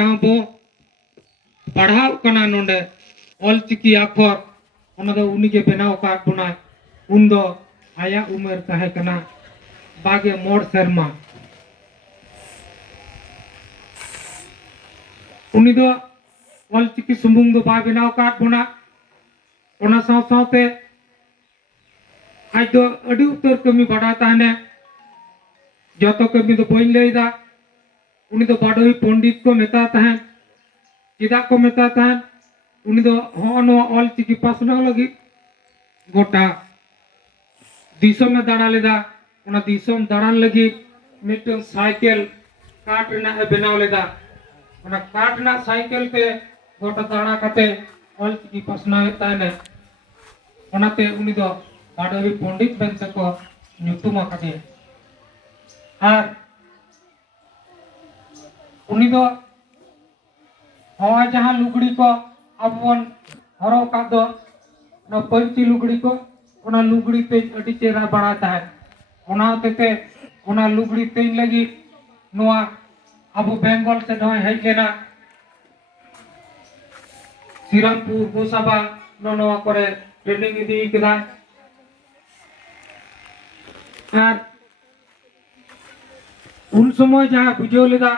जहाँ बो पढ़ाव कना नोंडे ऑलचिकी अक्षर ओना दो उनी के बनाव का बुना उन दो आया उम्र ताहे कना बागे मोड़ शर्मा उनी दो ऑलचिकी सुमुंग दो बा बनाव का बुना ओना साव सावते आज दो अड़ी उत्तर कमी बढ़ा ताने जोतो कमी दो बोल लेदा उनी दो बाडोई पंडित को मेता ताहे चिदा को मेता ताहे उनी दो होनो ऑलचिकी पासना लगी गोटा दिसोम में दाड़ा लेदा उना दिसोम दाड़ान लगी मिटन साइकिल काट रना है बनाव लेदा उना काट ना साइकिल पे गोटा दाड़ा काते ऑलचिकी पासना ताने उनाते उनी दो बाडोई पंडित बनते को ᱧᱩᱛᱩᱢ ᱟᱠᱟᱫᱮ ᱟᱨ उनी दो हवा जहाँ लुगड़ी को अब वन हरो का दो ना पंची लुगड़ी को उना लुगड़ी पे अड़ी चेहरा बढ़ाता है उना तेते उना लुगड़ी पे लगी नोआ अब बंगाल से नोए है लेना श्रीरामपुर गोसाबा नोआ करे ट्रेनिंग इदी किदा और उन समय जहाँ बुझो लेदा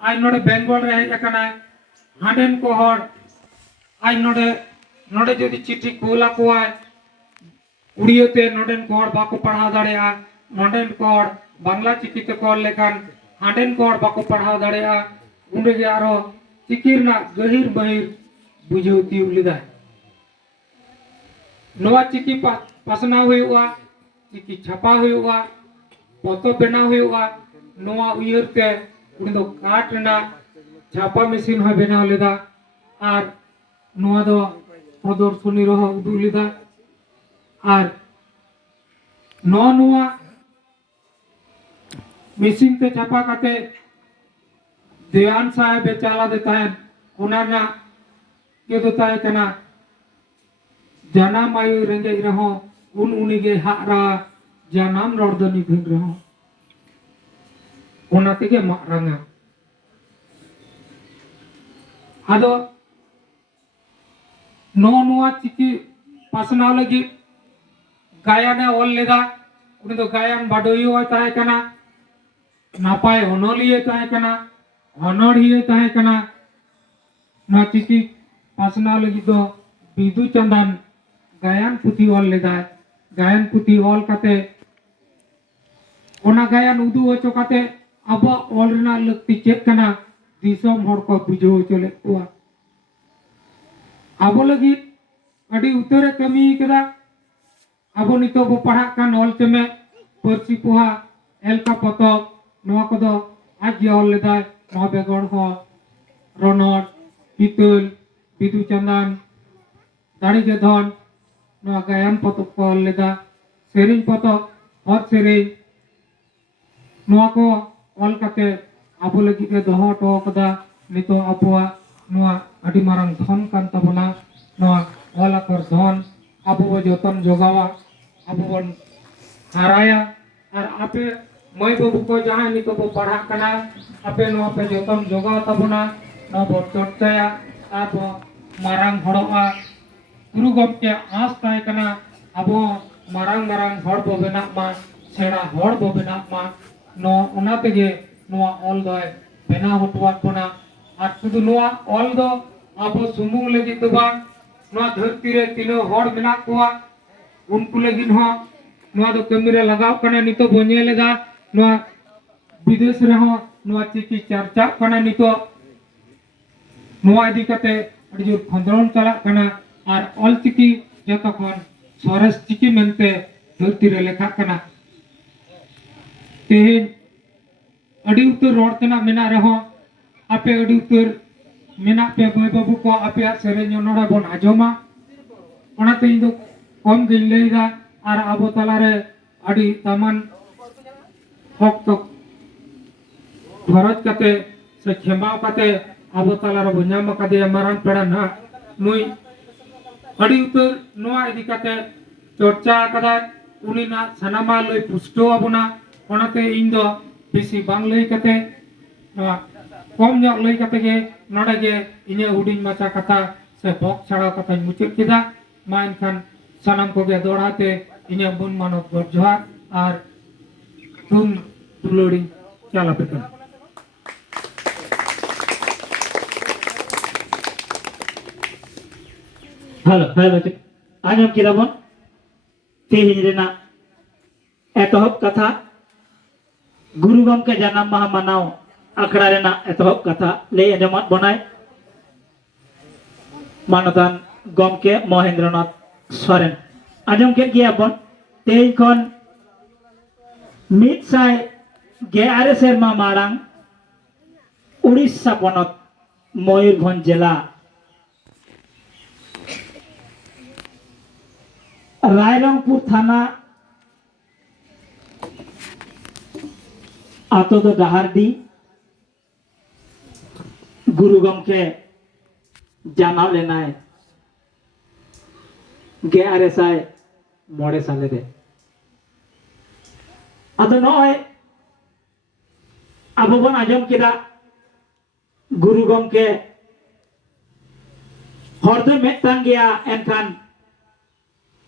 आज नोडे बेंगल रे हेज कना हांडेन को हर आज नोडे नोडे जदि चिट्ठी कोला कोआय उड़ियोते नोडेन को हर बाको पढ़ाव दाड़ेया नोडेन को हर बांग्ला चिकी ते को लेखान हांडेन को हर बाको पढ़ाव दाड़ेया उंडे गे आरो चिकीरना गहिर बहिर बुझो तिउ लेदा नोआ चिकी पासना हुआ चिकी छापा हुआ पतो बना हुआ नोआ उयर ते उनी दो काट ना छापा मशीन हो बनाव लेदा और नोआ दो प्रदर्शनी रहो उदू लेदा और नोआ मशीन ते छापा काते देवान साहेब चाला देता है उनाना के देता है कना जनाम आयु रेंगे रहो उन उनी गे हारा जनाम रोडदनी भिंग रहो उना तेगे मारंगा आदो नोआ चिकी पासना लगी गायन ऑल लेदा उनी दो गायन बाडोई होय ताहे कना नापाय होनोलिए ताहे कना होनोड़िए ताहे कना ना चिकी पासना लगी दो बिदु चंदन गायन पुथी ऑल लेदा गायन पुथी ऑल काते ओना गायन उदू होचो काते अब ऑल रना लगती चेक कना दिसोम हर को बुझो चले कोआ अब लगी अड़ी उतरे कमी कदा अब नितो बो पढ़ा कान ऑल चमे परची पोहा एलका पतक नोआ कोदो आज ऑल लेदा नोआ बेगड़ हो रनड पितल बिदु चंदन दाड़ी के धन नोआ गायन पतक को ऑल लेदा सेरिंग पतक हर सेरिंग नोआ को ऑल काते आबो लगी के दोहो टो कदा नितो आबोआ नोआ अडी मारंग धन कान तबना नोआ ऑल कर धन आबो जतन जोगावा आबो बन हाराया और आपे मई बाबू को जहाँ नितो बो पढ़ा कना आपे नोआ पे जतन जोगावा तबना नोआ बो चर्चाया आबो मारंग हड़ोआ गुरु गमके आस ताहे कना आबो मारंग मारंग हड़ बो बेना मा सेड़ा हड़ बो बेना मा नो उना तेगे नोआ ऑल दो बेना हटवात बना और शुद्ध नोआ ऑल दो आबो सुमुंग लगी तो बांग नोआ धरती रे तीनो हड़ मेना कोआ उनको लगी हो नोआ दो कमीरे लगाव कना नितो बोnye लेदा नोआ विदेश रे हो नोआ चिकी चर्चा कना नितो नोआ इदी कते अड़ी जोर खंदरन चला कना और ऑल चिकी जतो कोन सोरेस चिकी मेनते धरती रे लेखा कना तेहेन अड़ी उतर रोड तना मेना रहो आपे अड़ी उतर मेना पे बोय बाबू को आपे सेरेन नोडा बन आजोमा ओनाते इन दो कम गिन लेगा और आबो तलारे अड़ी तमन हक तो भरत कते से खेमाव कते आबो तलारे बुझाम कदे मारान पेड़ा ना नुई अड़ी उतर नोआ इदी कते चर्चा कदा उनी ना सनामा लई पुष्टो आबोना ओनाते इन दो बेसी बांग लई कते नोआ कम ᱧᱚᱜ ᱞᱟᱹᱭ ᱠᱟᱛᱮ ᱜᱮ ᱱᱚᱰᱮ ᱜᱮ ᱤᱧᱟᱹᱜ ᱦᱩᱰᱤᱧ ᱢᱟᱪᱷᱟ ᱠᱟᱛᱷᱟ ᱥᱮ ᱵᱚᱠ ᱪᱷᱟᱲᱟᱣ ᱠᱟᱛᱷᱟᱧ ᱢᱩᱪᱟᱹᱫ ᱠᱮᱫᱟ ᱢᱟ ᱮᱱᱠᱷᱟन ᱥᱟᱱᱟᱢ ᱠᱚᱜᱮ ᱫᱚᱲᱦᱟᱛᱮ ᱤᱧᱟᱹᱜ ᱢᱟᱹᱱ ᱢᱟᱱᱚᱛ ᱜᱚᱰ ᱡᱚᱦᱟᱨ ᱟᱨ ᱛᱷᱩᱢ ᱫᱩᱞᱟᱹᱲᱤᱧ ᱪᱟᱞ ᱟᱯᱮ ᱠᱟᱱᱟ हेलो हेलो आजम किराबन तेहिन रेना एतहब कथा गुरु गमके जन्म माह मनाव आखड़ा रेना एतहब कथा ले आजमत बनाय मानदान गमके महेंद्रनाथ सोरेन आजम के गियाबन तेहिन खन मितसाय गे आरे सेरमा मारांग उड़ीसा पनत मयूरभंज जिला रायरंगपुर थाना आतो दो डाहारडी गुरु गमके जानाव लेनाय गे आरेसाय मोड़े साले दे आदो नय आबो बन आजम केदा गुरु गमके हर दो मेटांग गया एनखान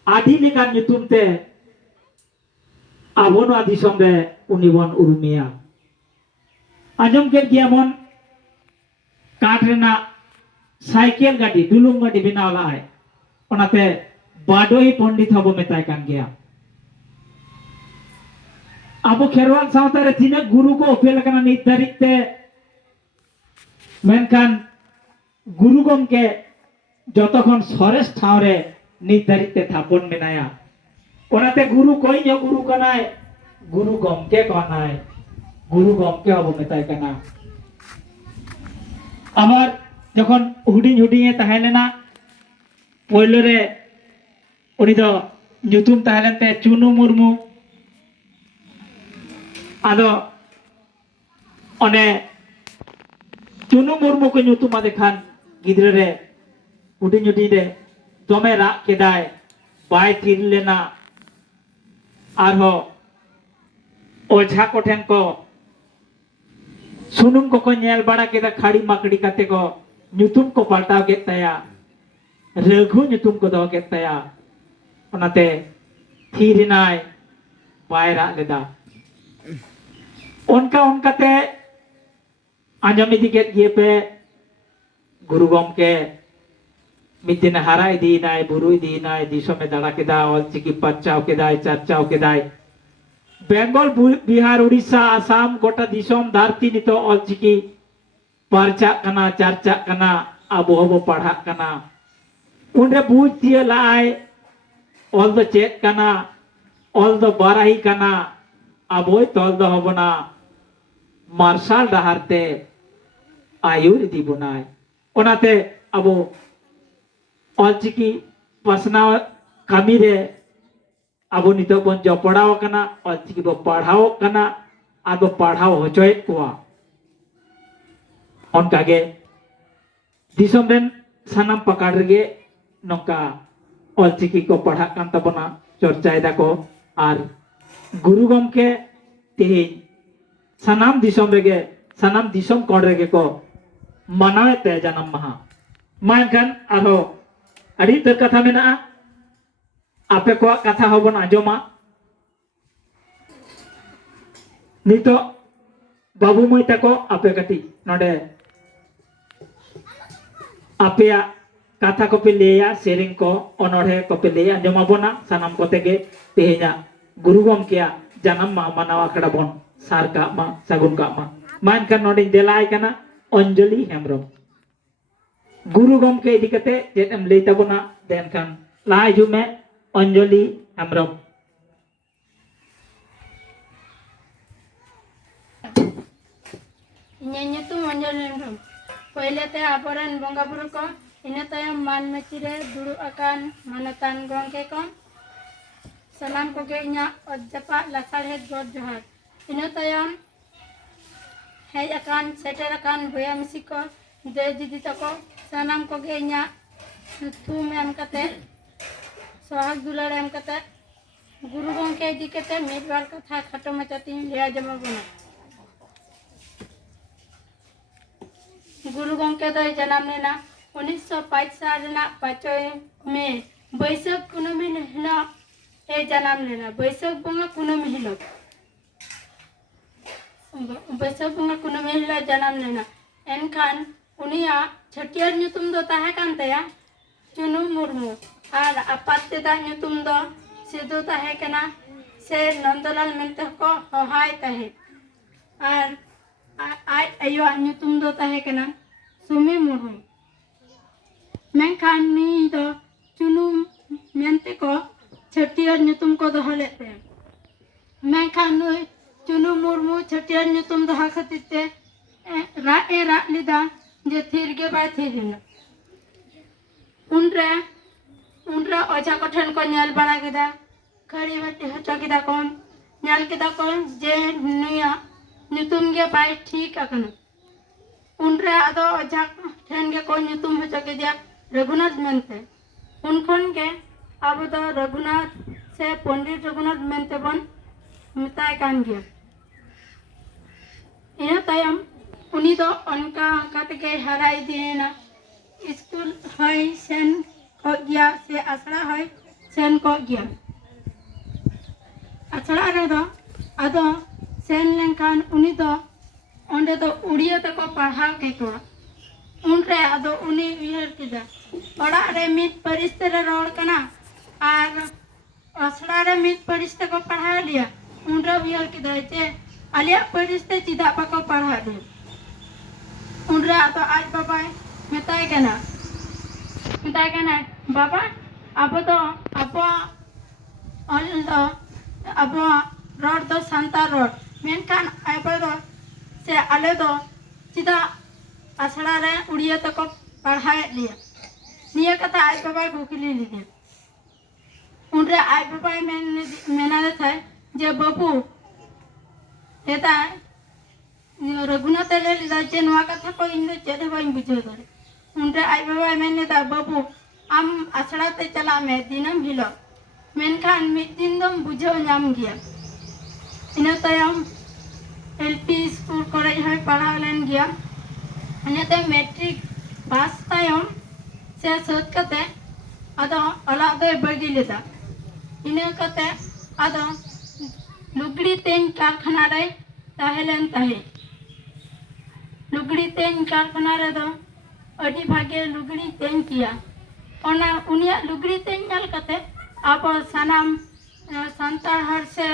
आदि लेकान nyutum te abon adisom re unibon urumia ajom ke giamon katrena cycle gadi dulung gadi binaw lai onate badoi pondit hobo metai kan gea abo kherwal sawta re tina guru ko opel kana nirdarit te menkan guru gomke jotokhon sores thawre निर्धारित थापन मेनाया ओनाते गुरु कोई न गुरु कनाय गुरु गमके कनाय गुरु गमके हबो मेताय कना आमार जखन हुडिंग हुडिंग ताहेलेना पयलो रे उनी दो nyutum ताहेलेनते चुनु मुर्मू आदो ओने चुनु मुर्मू को nyutum आदे खान गिद्रे रे हुडिंग हुडिंग रे दोमे राग केदाय बाय थिर लेना आरो ओझा कोठेन को सुनुम को नेल बड़ा केदा खाड़ी माकड़ी काते को nyutum को पलटाव के तया रघु nyutum को दो के तया ओनाते थिरिनाय बाय राग लेदा उनका ते आंजम इदी के ये पे गुरु गमके मितिन हारा इदी नाय बुरु इदी नाय दिसो में दाड़ा के दा ऑल चिकी पच्चाव के दाय चर्चाव के दाय बेंगल बिहार उड़ीसा आसाम गोटा दिसोम धरती नितो ऑल चिकी परचा कना चर्चा कना आबो हबो पढ़ा कना उनरे बुझ दिए लाय ऑल द चेक कना ऑल द बाराही कना आबोय तोल द हबना मार्शल डहारते आयुर इदी बुनाय ओनाते आबो अलचिकी पसनाव कमी रे अब नितो बन जपड़ाव कना अलचिकी बो पढ़ाव कना आर बो पढ़ाव होचोय कोआ ओनकागे दिसम रेन सानाम पकाड़ रे नोका अलचिकी को पढ़ा कान तबना चर्चाय दाको आर गुरु गमके तेही सानाम दिसम रेगे सानाम दिसम कोड रेगे को मनावे ते जन्म महा मानखान आरो अड़ी तर कथा मेना आपे को कथा होबन आजोमा नितो बाबू मई तको आपे कटी नोडे आपे कथा को पे लेया सेरिंग को अनोढ़े को पे लेया आजोमा बोना सानाम को तेगे तेहेजा गुरु गमके जन्म मा मनावा खड़ा बोन सार का मा सगुन का मा मानखान नोडे देलाय कना अंजलि हेमब्रम गुरु गमके इदी कते जेट एम लई तबना देन खान लाई जुमे अंजलि हेमब्रम nyanyutum अंजलि हेमब्रम पहले ते आबरन बंगा बुरु को इन तयम मान मेचिरे दुरु अकान मानतान गमके को सलाम को के इना अजपा लासाड़े गोड जोहार इन तयम हेज अकान सेटर अकान भया मिसी को दे दीदी तको सनाम को गे इना थूम एम कते सोहाग दुलार एम कते गुरु गमके इदी कते मिद बार कथा खटो मचाती लिया जमा बना गुरु गंके दो जन्म लेना 1905 साल रेना 5 मई बैसाख कुनामी हिलो ए जन्म लेना बैसाख बंगा कुनामी हिलो बैसाख बंगा कुनामी हिलो जन्म लेना एनखान उनिया छटियार ᱧᱩᱛᱩᱢ दो ताहे कान तया चुनु मुर्मू और आपात तेदा ᱧᱩᱛᱩᱢ दो सिद्धू ताहे कना से नंदलाल मेंते को होहाय ताहे और आज अयो ᱧᱩᱛᱩᱢ दो ताहे कना सुमी मुर्मू मेनखान नी दो चुनु मेंते को छटियार ᱧᱩᱛᱩᱢ को दोह लेते मेनखान नुई चुनु मुर्मू छटियार ᱧᱩᱛᱩᱢ दोह खातिर रा लिदा जे थिर के बाय थिरना उनरे ओझा को ठन को ᱧᱮᱞ बाड़ा केदा खड़ी बटी हटा केदा कोन ᱧᱮᱞ केदा कोन जे नुया ᱧᱩᱛᱩᱢ गे बाय ठीक अकन उनरे आदो ओझा ठन के को ᱧᱩᱛᱩᱢ हटा के दिया रघुनाथ मेनते उनखन के अब दो रघुनाथ से पंडित रघुनाथ मेनते बन मिताय कान गया इन तायम उनी दो उनका कतके हराई देना स्कूल है सेन को गया से आसरा है सेन को गया आसरा रे दो आदो सेन लेंखान उनी दो ओंडे दो उड़िया तको पढ़ा के को उनरे आदो उनी उयहर किदा ओड़ा रे मित परिस्ते रे रोड कना और आसरा रे मित परिस्ते को पढ़ा लिया उनरे उयहर किदा जे आलिया परिस्ते चिदा पको पढ़ा दे उनरा तो आज बाबा मिताय कना बाबा अब तो अब रोड दो सांता रोड मेनखान अब दो से आले दो चिदा आसड़ा रे उड़िया तक पढ़ाए लिया निया कथा आज बाबा भूखली लीजिए उनरे आज बाबा मेना था जे बाबू हेता रघुनाथ ले लिदा जे नवा कथा को इन चेदे बाई बुझो दरे उनरे आई बाबा मेने दा बाबू आम आसड़ा ते चला में दिनम हिलो मेनखान मिद दिन दम बुझो नाम गया इना तायम एलपी स्कूल करे है पढ़ा लेन गया इने मैट्रिक पास तायम से सोच कते आदो अला दो बगी लेदा इने कते आदो लुगड़ी तेन कारखाना रे ताहेलेन ताहे लुगड़ी तेन कारखाना रे दो अड़ी भागे लुगड़ी तेन किया ओना उनिया लुगड़ी तेन नल कते अब सनाम संतार हर से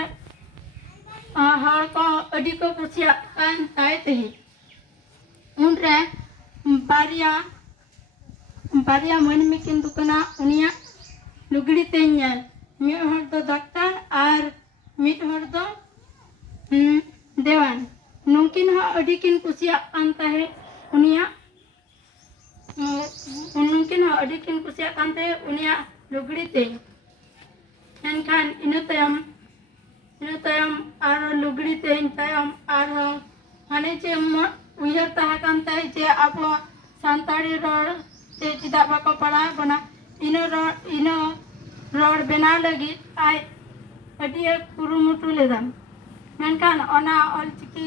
हर को अड़ी को कुसिया कान ताए तेही उनरे बारिया मन में किन दुकाना उनिया लुगड़ी तेन नल मिद हर दो डॉक्टर और मिद हर दो देवान नुकिन हा अड़ी किन कुसिया कानता है उनिया नुकिन हा अड़ी किन कुसिया कानता है उनिया लुगड़ी तेन एनखान इन तायम आर लुगड़ी तेन तायम आर हाने जे उयहर ताहा कानता है जे अब सांताड़ी रोड ते चिदा बाको पढ़ा बना इन रोड बना लगी आय अड़ी कुरुमुटु लेदा मेनखान ओना ऑलचिकी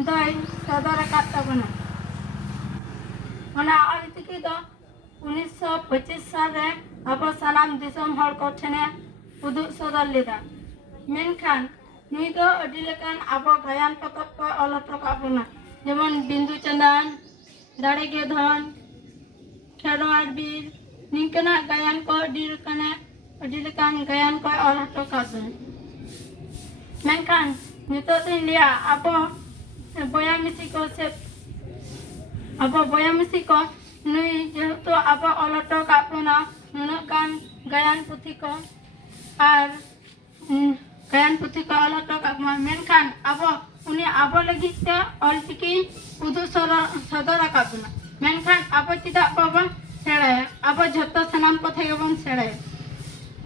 दय सदर काटा बना ओना ऑलचिकी दो 1925 साल रे अब सनाम दिसम हर को ठने उदुग सदर लेदा मेनखान नुई दो अडी लेकान अब गायन पतक को अलटक बना जेमन बिंदु चंदन दाड़े के धन खेरवाड़ बीर निकना गायन को अडी लेकान गायन को अलटक मेनखान नितो दिन लिया अब बया मिसी को नुई जेहेतु अब अलटो कापना नुनकान गायन पुथी को और गायन पुथी को अलटो कापमा मेनखान अब उनी अब लगी ते ऑलचिकी उदु सदर कापना मेनखान अब चिदा बाबा सेड़ाया अब झतो सनाम कथा गेबन सेड़ाया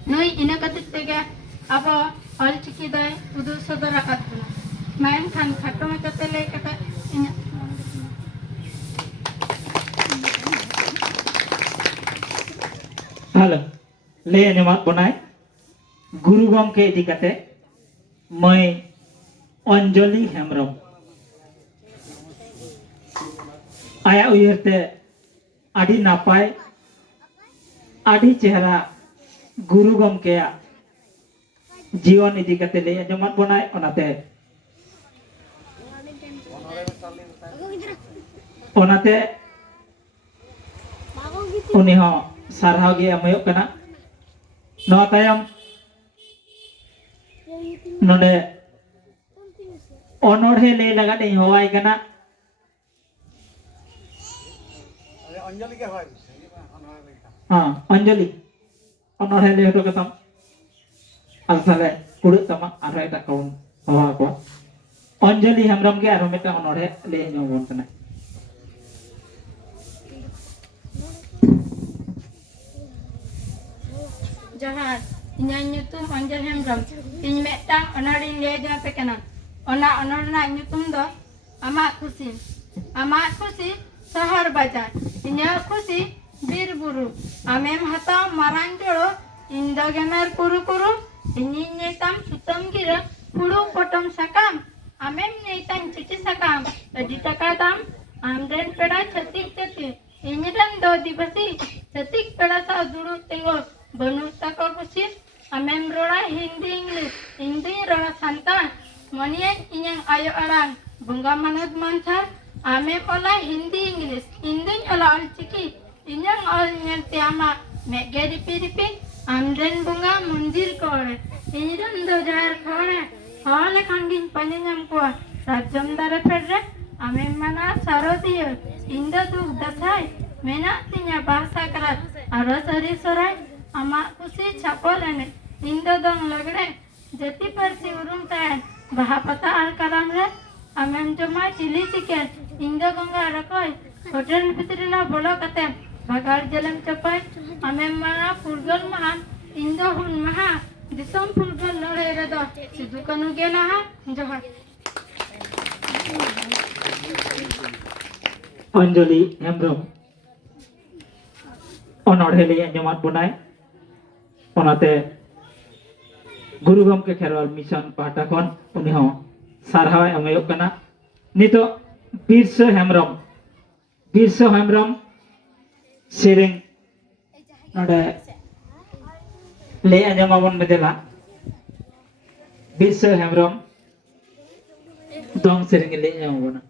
नुई इन कतित तेगे अब ऑलचिकी दय उदु सदर कापना मेनखान खाटो में कते ले कते हेलो ले नेमात बनाए गुरु गमके इदी कते मैं अंजलि हेम्ब्रम ᱟᱭᱟᱜ ᱩᱭᱦᱟᱹᱨ ᱛᱮ ᱟᱹᱰᱤ ᱱᱟᱯᱟᱭ ᱟᱹᱰᱤ ᱪᱮᱦᱨᱟ ᱜᱩᱨᱩ ᱜᱚᱢᱠᱮᱭᱟᱜ ᱡᱤᱭᱚᱱ ᱤᱫᱤ ᱠᱟᱛᱮ ᱞᱟᱹᱭ ᱟᱸᱡᱚᱢᱟᱫ ᱵᱚᱱᱟᱭ ᱚᱱᱟᱛᱮ ᱩᱱᱤ ᱦᱚᱸ ᱥᱟᱨᱦᱟᱣ ᱜᱮ ᱮᱢ ᱦᱩᱭᱩᱜ ᱠᱟᱱᱟ ᱱᱚᱣᱟ ᱛᱟᱭᱚᱢ ᱱᱚᱰᱮ ᱚᱱᱚᱬᱦᱮ ᱞᱟᱹᱭ ᱞᱟᱜᱟᱫ ᱤᱧ ᱦᱚᱦᱚᱣᱟᱭ ᱠᱟᱱᱟ अंजलि अनोढ़े लय हटो कतम और ताले कुड़ तमा और एटा को हवा को अंजलि हेमरम के और मेटा अनोढ़े लय ᱧᱚᱢᱚᱱ कना जोहार इन्या nyutum अंजल हेमरम इन मेटांग अनोड़ी ले जाते कना ओना अनोड़ना nyutum दो आमा खुशी शहर बाजार इन्या खुशी बीर बुरु आमेम हता मारांग जोड़ो इंदा गेमर कुरु कुरु इन्हीं नेताम सुतम गिरा पुड़ो पटम सकाम आमेम नेताम चिची सकाम अजी तकादाम आमदेन पेड़ा छतिक छति इन्हीं दो दिवसी छतिक पेड़ा सा जुड़ो तेंगो बनु तको खुशी आमेम रोड़ा हिंदी इंग्लिश हिंदी रोड़ा संतान मनिया इन्yang ayo arang bunga manut mancar आमेम Ola Hindi English Hindi Ola Ol Chiki इन्yang all nyerti ama mege ripi amden bunga mundir kore inyam do jar kore hole kangin panyam ko rajam dare pedre ame mana sarodiyo inda du dasai mena tinya bahasa karat aro sari sorai ama kusi chapol ene inda dong lagre jati persi urum tahan baha pata al karam re amem joma chili chicken inda gonga rakoi hotel bitrina bolo kate bagar jalan capai amem mana furgal mahan indo hun maha disam furgal lore redo sidukanu gena ha johar Anjali Hembram अनोढ़े लय ᱟᱸᱡᱚᱢᱟᱫ ᱵᱚᱱᱟᱭ ओनाते गुरु गमके Kherwal mission पाटा खन उनी हो सारहाव M हुयुग कना नितो बिरसा हेमरम सेरें नोडे लय आंजमाबन मेदेला बिरसा हेमरम दong सेरें लय आंजमाबना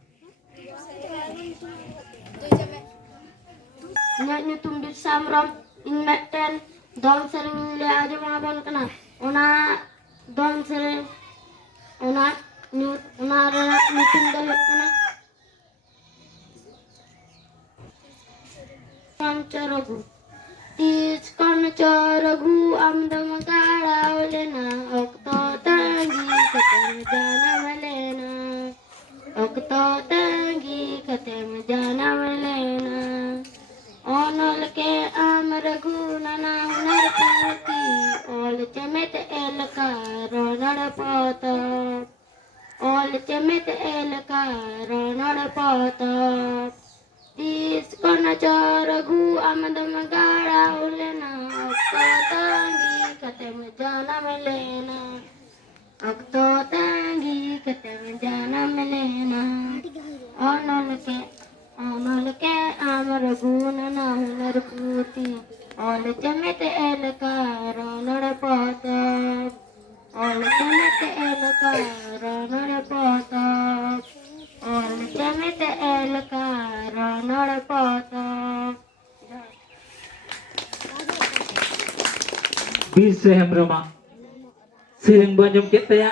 nya nyutum Birsa Heemram in meten dong sering le aja mabon kena ona dong sering ona rana nyutum dah kena kancaragu tis kancaragu amdam gara olena okto tangi katem jana melena okto tangi katem jana melena onol ke amar gunana hunar pati ol chemet elka ronad pata ol chemet elka ronad pata dis kona charagu amadam gara ulena tangi katem jana melena okto tangi katem jana melena onol ke amar gunana hunar pati ol chemet elka ronad pata ol chemet elka ronad pata ol chemet elka ronad pata Birsa Hembram सेरें बंजम केतया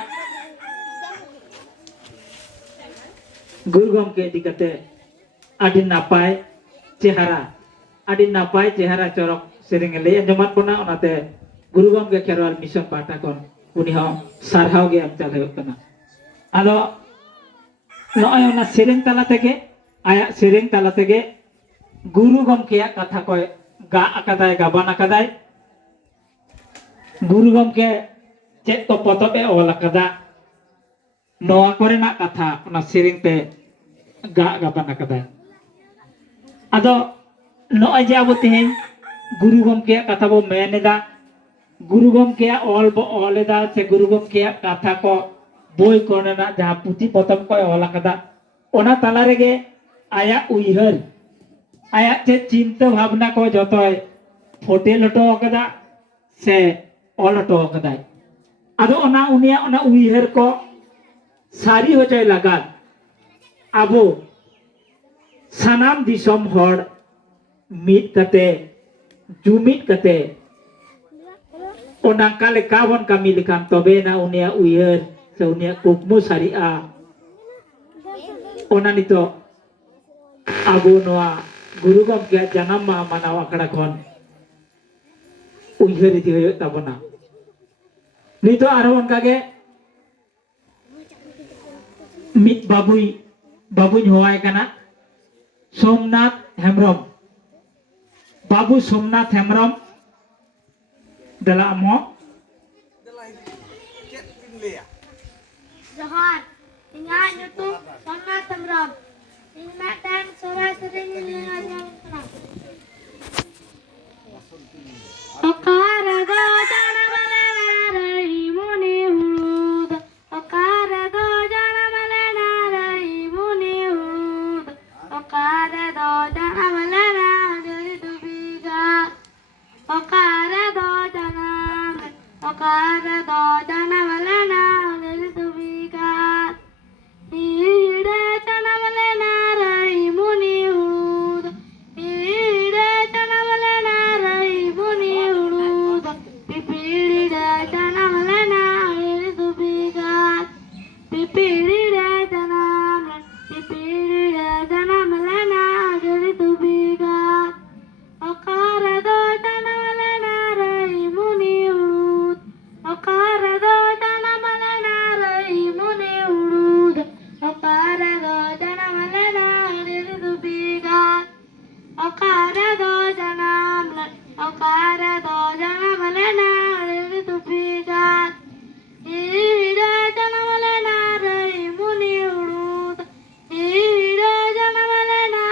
गुरु गमके इदी कते आदि नापाय चेहरा चरक सेरें लय आंजमात बना ओनाते गुरु गमके Kherwal mission पाटा कोन उनी हो सारहाव गे M चाल हुयुग कना आदो नय ओना सेरें तला तेगे आया सेरें तला तेगे गुरु गमकेया कथा को गा अकादाय गाबान अकादाय गुरु गमके चेत को पतबे ओल अकादा नोआ कोरेना कथा ओना सेरें ते गा गाबान अकादाय आदो नय जे आबो तेहें गुरु गमकेया कथा बो मेनेदा गुरु गमकेया ऑल बो ऑलेदा से गुरु गमकेया कथा को बोई कोरेना जहां पुथि पतम को ओल अकादा ओना तला रेगे आया उइहर आया चे चिंता भावना को जतोय फोटे लटो कदा से ऑल लटो कदा आदो ओना उनिया ओना उइहर को सारी हो जाए लगा आबो सनाम दिसोम हर मीट कते जुमिट कते ओना काले कावन कमी लिखान तबे ना उनिया उइहर से उनिया कुकमु सारी आ ओना नितो आबो नोआ गुरु गमके जन्म मा मानाव आकड़ा खन उइहर इदि होयो ताबोना नितो आरो उनकागे मित बाबुई होवाय कना सोमनाथ हेम्ब्रम बाबू सोमनाथ हेम्ब्रम दला मो Johar, ingat YouTube Somnath Hembrom. Ingat dan surah sering mengajar kenal. Okara gojana balena muni hurud. Okara gojana balena muni hurud. Okara gojana balena dari dubiga. Okara gojana balena dari dubiga. Ide chana balena muni hurud. Ide chana balena muni hurud. Pipirida chana balena dari dubiga. Pipirida chana balena dari dubiga. Okara do chana balena muni hurud. Okara do chana balena muni hurud. Okara do chana balena dari dubiga. Okara do chana balena dari dubiga. Ida chana balena muni hurud. Ida chana balena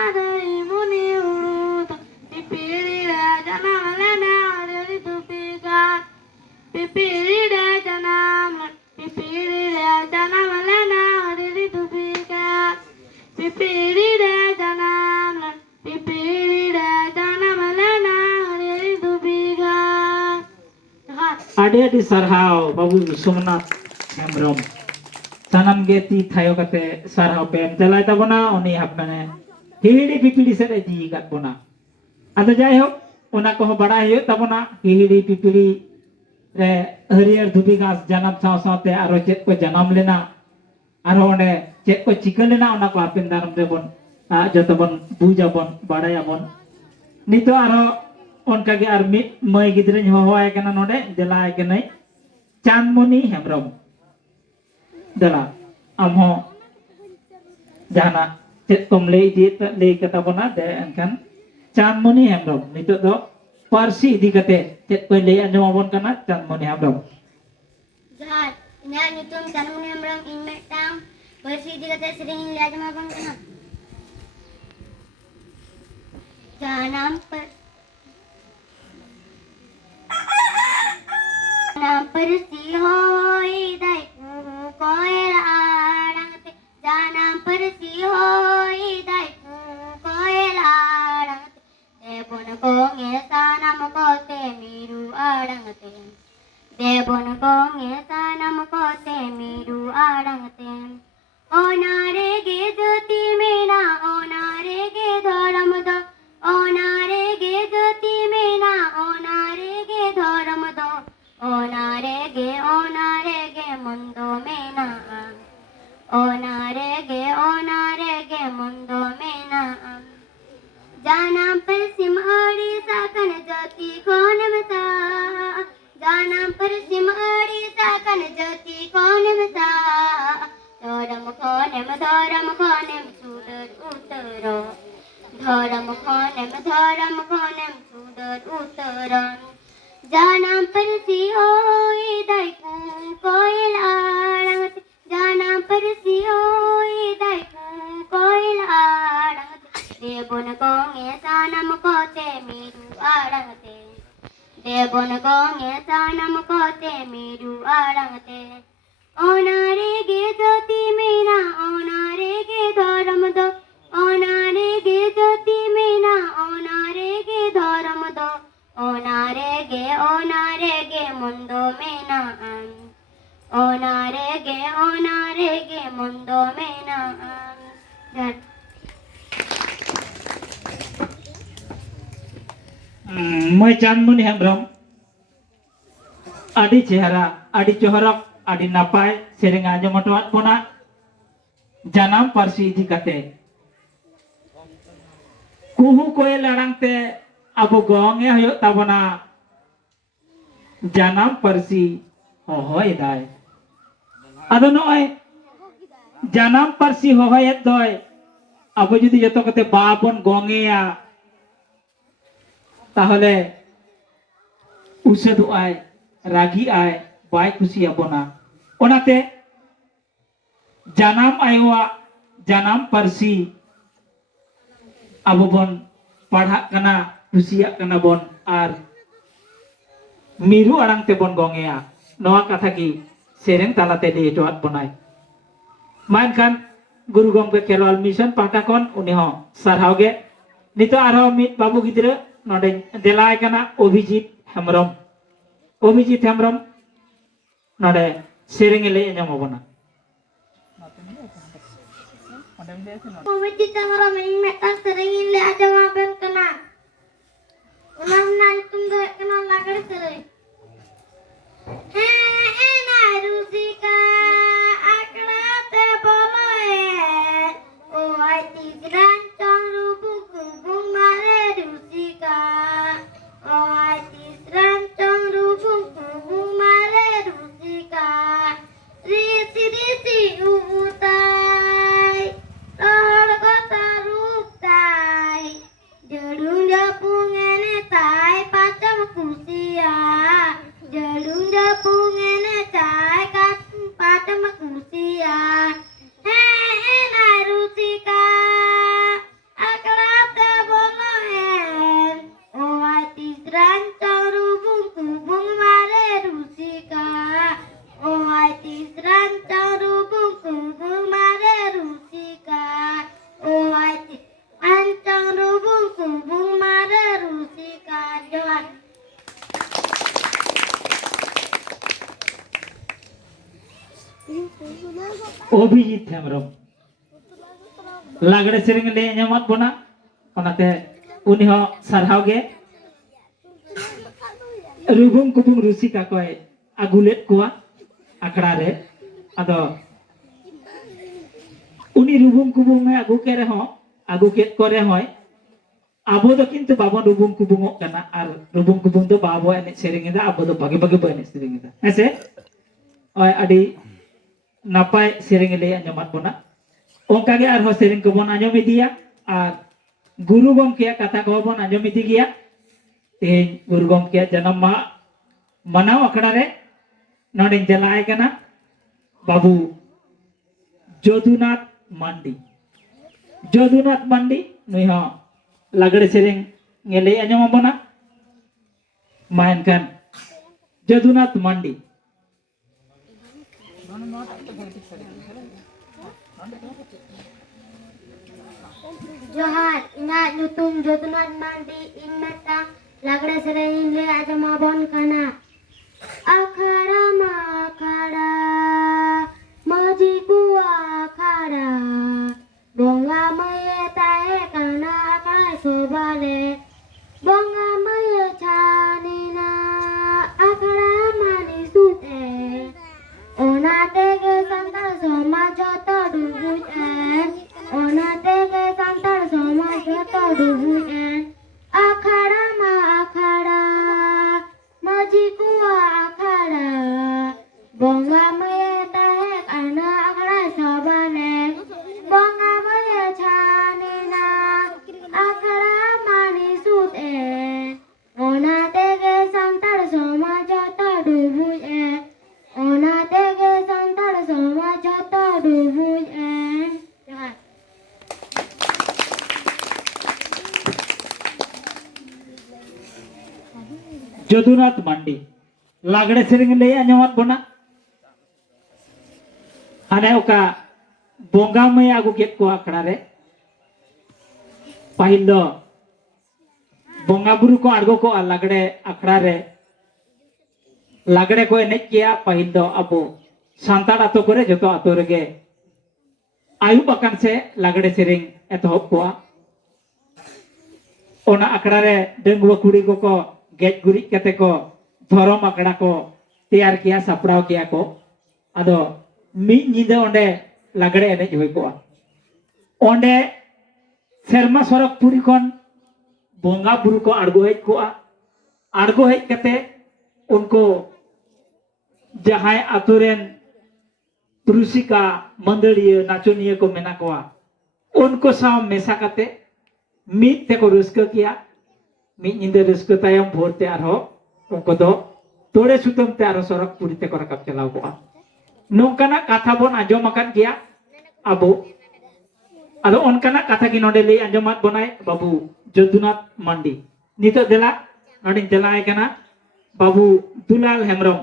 muni hurud. Pipirida chana balena dari dubiga. Pipirida chana balena dari dubiga. Pipirida chana balena dari dubiga. Ade Ade सरहाव Babu Somnath Hembrom sanam ge ti thayo kate sarhaw pe em jalai tabona oni hapnane hihidi pipili se di gat bona ado jai hok ona ko bada hoy tabona hihidi pipili re harier dubi gas janam saw sawte aro chet ko janam lena aro onde chet ko chika lena ona ko apen daram debon joto bon bujabon badayabon nito aro onka ge ar mit mai gidre hoy kana node delai kenai Chanmoni Hembrom dala amho jana chet kom lei kata bona de kan Chanmoni Hembrom nitu do parsi di kate chet ko lei anjomabon kana Chanmoni Hembrom Johar, ingat YouTube Somnath Hembrom ingat tam bersih di kata sering lihat abang kenal. Janam persi hoi dai koel adang te janam persi hoi dai koel adang te debon ko ngesanam ko te miru adang te debon ko ngesanam ko te miru adang te onare ge joti mena onare ge dharam do onare ge joti mena onare ge dharam do onare ge mondo mena onare ge mondo mena janam par simhari sakan jati kon mata janam par simhari sakan jati kon mata dharam khonem sudar uttaro dharam khonem sudar uttaro janam persi hoi dai koil adang janam persi hoi dai koil adang debon ko ngesanam ko te miru adang te debon ko ngesanam ko te miru adang te onare ge joti mena onare ge dharam do onare ge joti mena mondo menaan. Onarege mondo menaan. Dan Moy Chan Muni Hembrong adi chehara, adi johorok, adi napai sering anjom otwat pona janam parsi idi kate kuhu koe larang te abu gong ya hayok tabona janam parsi hohoi dai ado noy janam parsi hohoyet doi abu judi joto kate babon gonge ya তাহলে উসেদু আয় রাগি আয় by খুশি abona onate janam aywa janam parsi abobon padha kana kusiya kana bon ar miru arang te bon gongea noa katha ki sereng talate de joat bonai mainkan guru gomke kelwal mission pahta kon uni ho sarhaw ge nito arho mit babu gidra node delay kana Obhijit Hembrong node sereng ele nyamobona Obhijit Hembrong ing metan sering le aja maben kena. Unam nan tum do kena lagare sereng. Na rusika akla te boloe. O ai tigran chong rubu kubung mare rusika. O ai tigran chong rubu kubung mare rusika. Risi ubutai. Lor kota rupai. Jalung japung ene tai pacam kusia. Jalung japung ene tai kat pacam kusia. Na rusika akrab te boloen. O ati rancang rubung kubung mare rusika. O ati rancang rubung kubung mare rusika. O ati rancang rubung kubung mare rusika. Johan. Obhijit Hembrong lagare sereng le nyamat bona onate uni ho sarhaw ge rubung kubung rusika koy agulet kuwa akra re ado uni rubung kubung me agu kere ho agu ket kore hoy abo do kintu babon rubung kubung kana ar rubung kubung do babo ene sereng ida abo do bage bage bane sereng ida ese oy adi napai sereng le nyamat bona ongka ge arho sereng ko bon anjom idia ar guru gomke kata ko bon anjom idi gia te guru gomke janam ma manaw akada re noding jalai kana babu Jodunath Mandi nui ho lagare sereng ngele anjom bona mainkan Jodunath Mandi Johar ina nyutum Jodunath Mandi ing metang lagare sereng le aja mabon kana. Akhara ma akhara maji ku akhara bonga maye tae kana akhara sobale bonga maye chanina akhara mani sute ona tege santar somaj jota dubujen ona tege santar somaj jota dubujen akhara ma akhara maji ku akhara bonga maye tae kana akhara sobale bonga maye chanina akhara mani sute ona tege santar somaj jota dubujen ona tege santar somaj jota dubujen. Jodunath Mandi lagare sereng le anyamat bona hane oka bonga me agu ket ko akra re pahil do bonga buru ko argo ko lagare akra re lagare ko enej kia pahil do abo santar ato kore joto ato rege ayu bakan se lagare sering etohop koa ona akra re dengua kuri ko gej gurik kate ko dhorom akra ko tiyar kia saprao kia ko ado mi nyinde onde lagare enej hoi koa onde serma sorok puri kon bonga buru ko argo hej koa argo hej kate unko jahai aturen rusika mandaliya nachoniya ko mena koa unko saw mesa kate mit te ko ruska kia mit nyinde ruska tayam bhorte arho unko do tore sutam te arho sorok puri te ko rakap chalau koa nongkana katha bon anjom akan kia abo ado onkana katha ki nonde lei anjomat bonai babu Jodunath Mandi nito dela noding dela ekana babu Dulal Hemrom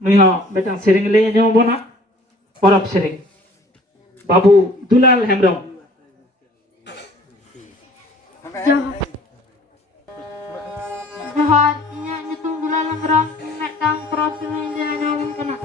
nui ho betang sering lei anjom bona porop sering babu Dulal Hemrom Johar inya nyutung Dulal Hemrom metang porop sering dia nyawin kena.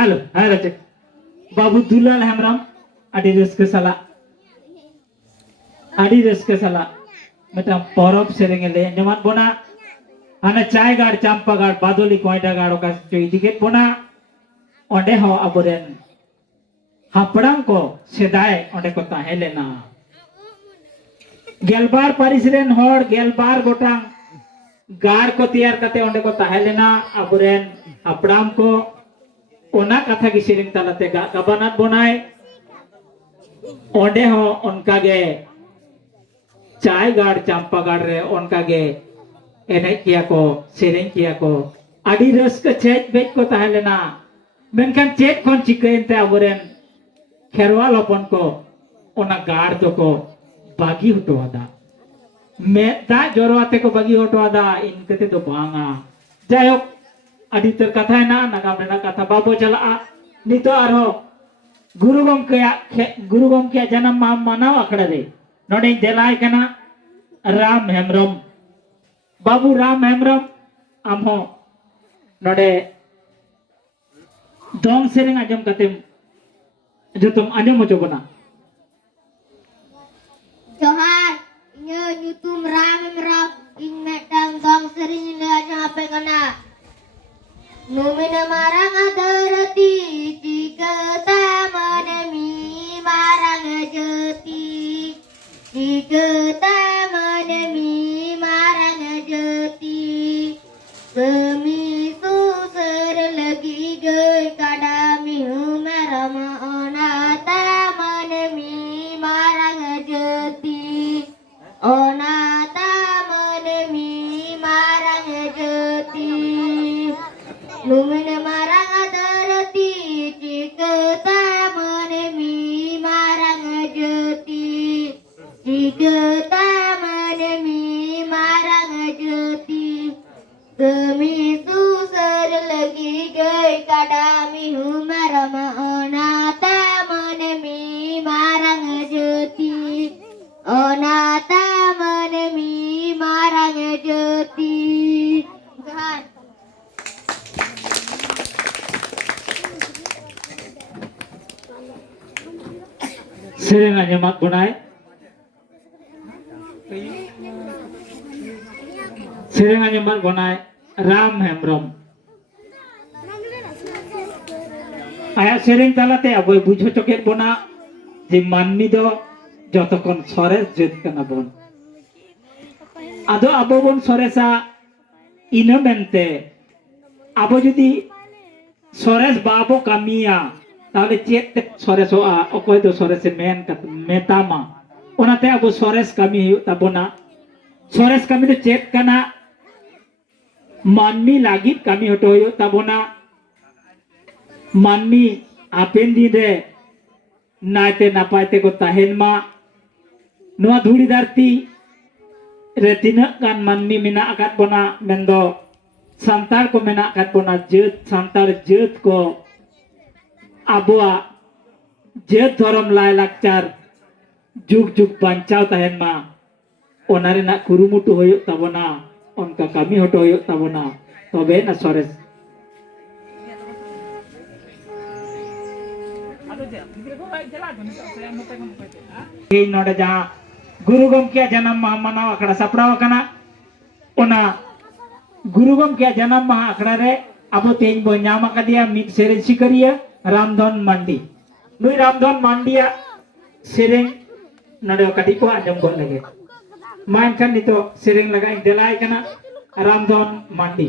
Halo, hai Rajak. Babu Dulal Hemrom, adi raska sala. Adi raska sala. Metang porop sering ele. Nyaman bona. Ana chai gad, champa gad, badoli koida gad okas cuy dikit bona. Onde ho aburen. Hapdang ko sedai onde ko tahelena. Gelbar parisren hor gelbar gotang gar ko tiar kate onde ko tahelena aburen hapdam ko ona katha ki sering talate gabanat bonai onde ho onka ge chai gar champa gar re onka ge enek kia ko sering kia ko adi raska chet bej ko tahelena menkan chet kon chikain te aburen kherwal hopon ko ona gar do ko bagi hoto ada me da joro ate ko bagi hoto ada in kete do banga जायक अड़ी तर कथा है ना नागाम रेना कथा बाबो चला नितो आरो गुरु गमके जन्म मा मनाव अखड़ा रे नोडे देलाय कना राम हेम्ब्रम बाबू राम हेम्ब्रम आमहो नोडे दोंग सेरेंग आजम कतेम जो तुम आजम हो बना Johar, inyo nyutum ram merap ing medang dong sering le aja ape kana. Numina marang adarati jika tamanemi marang jati. Jika tamanemi marang jati. Semi susar lagi gay kadami humerama ona tamanemi marang jati. Ona tamanemi marang jati. Lumina marang adarati jika tamanemi marang jati. Jika tamanemi marang jati. Demi susar lagi gay kadami humarama ona tamanemi marang jati. Ona tamanemi marang jati. Tuhan. सेरेंग आजमात बनाए सेरेंग आजमात बनाए राम हेम्ब्रम आया सेरेंग तालाते अब बुझो चोकेट बना जे माननी दो जतकन सरेस जेत कना बन आदो आबो बन सरेसा इनो मेनते आबो जुदी सरेस बाबो कामिया ताहले चेत ते सरेसोआ अकय दो सरेसे मेन कत मेतामा ओनाते आबो सरेस कामी हुयु ताबोना सरेस कामी दो चेत कना मानमी लागित कामी हटो हुयु ताबोना मानमी आपेन दिन रे नायते नापायते को ताहेन मा नोआ धूड़ी धरती रे तिनाक गान मानमी मेना आकात बोना मेंदो सांतार को मेना आकात बोना जेत सांतार जेत को आबुआ जेत धर्म लाय लाकचार जुग जुग बांचाव ताहेन मा ओना रेना कुरुमुटु होयो ताबोना उनका कामी हटो होयो ताबोना तबे ना सरेस ये नोडे जहां गुरु गमके जन्म माह मनाव अखड़ा सपड़ाव कना ओना गुरु गमके जन्म माह अखड़ा रे अबो तेज बो ᱧᱟᱢ akadiya mid sereng sikariya Ramdhan मांडी नुई रामधन मांडिया सेरेंग नडे कटी को आजम को लगे मान kan itu sering laga delay kana Ramdhan Mandi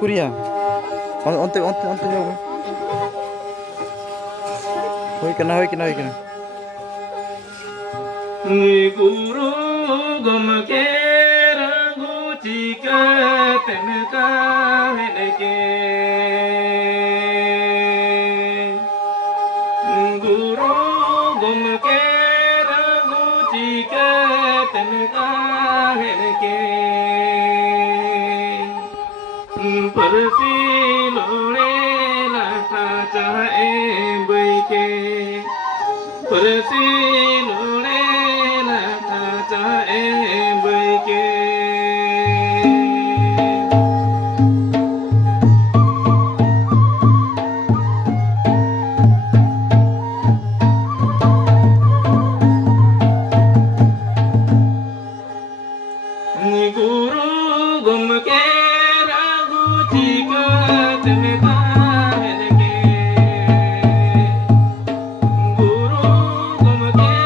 Kuria, onte nyoba. Hoi kena. Guru gomke rangu jika tenka heneke Guru gomke rangu jika tenka heneke Persi lore lata cahe baike Persi lore lata cahe baike Guru gomke ragu jika tenka heneke Guru gomke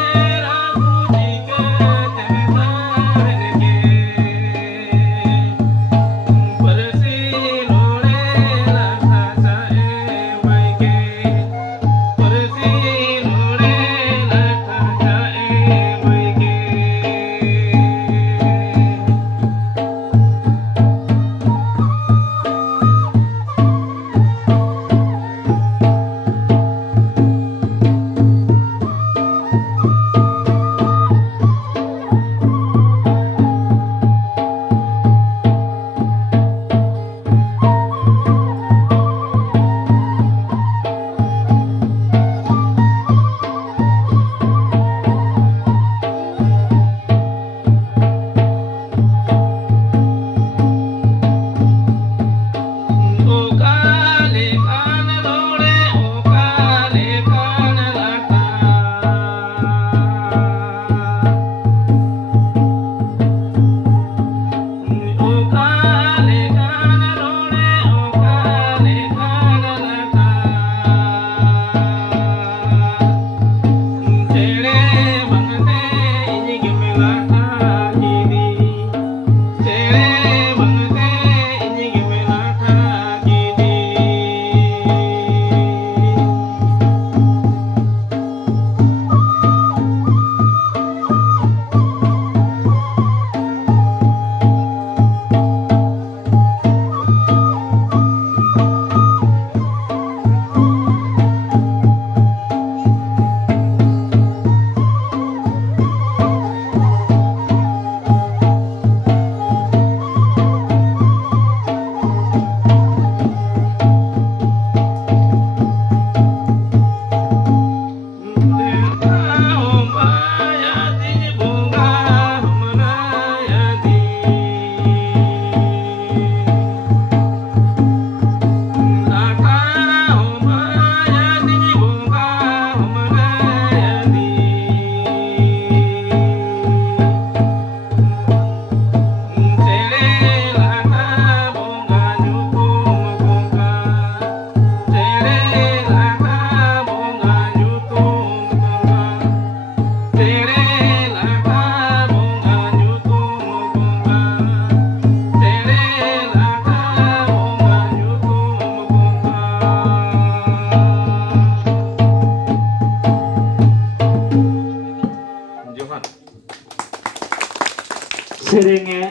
serenge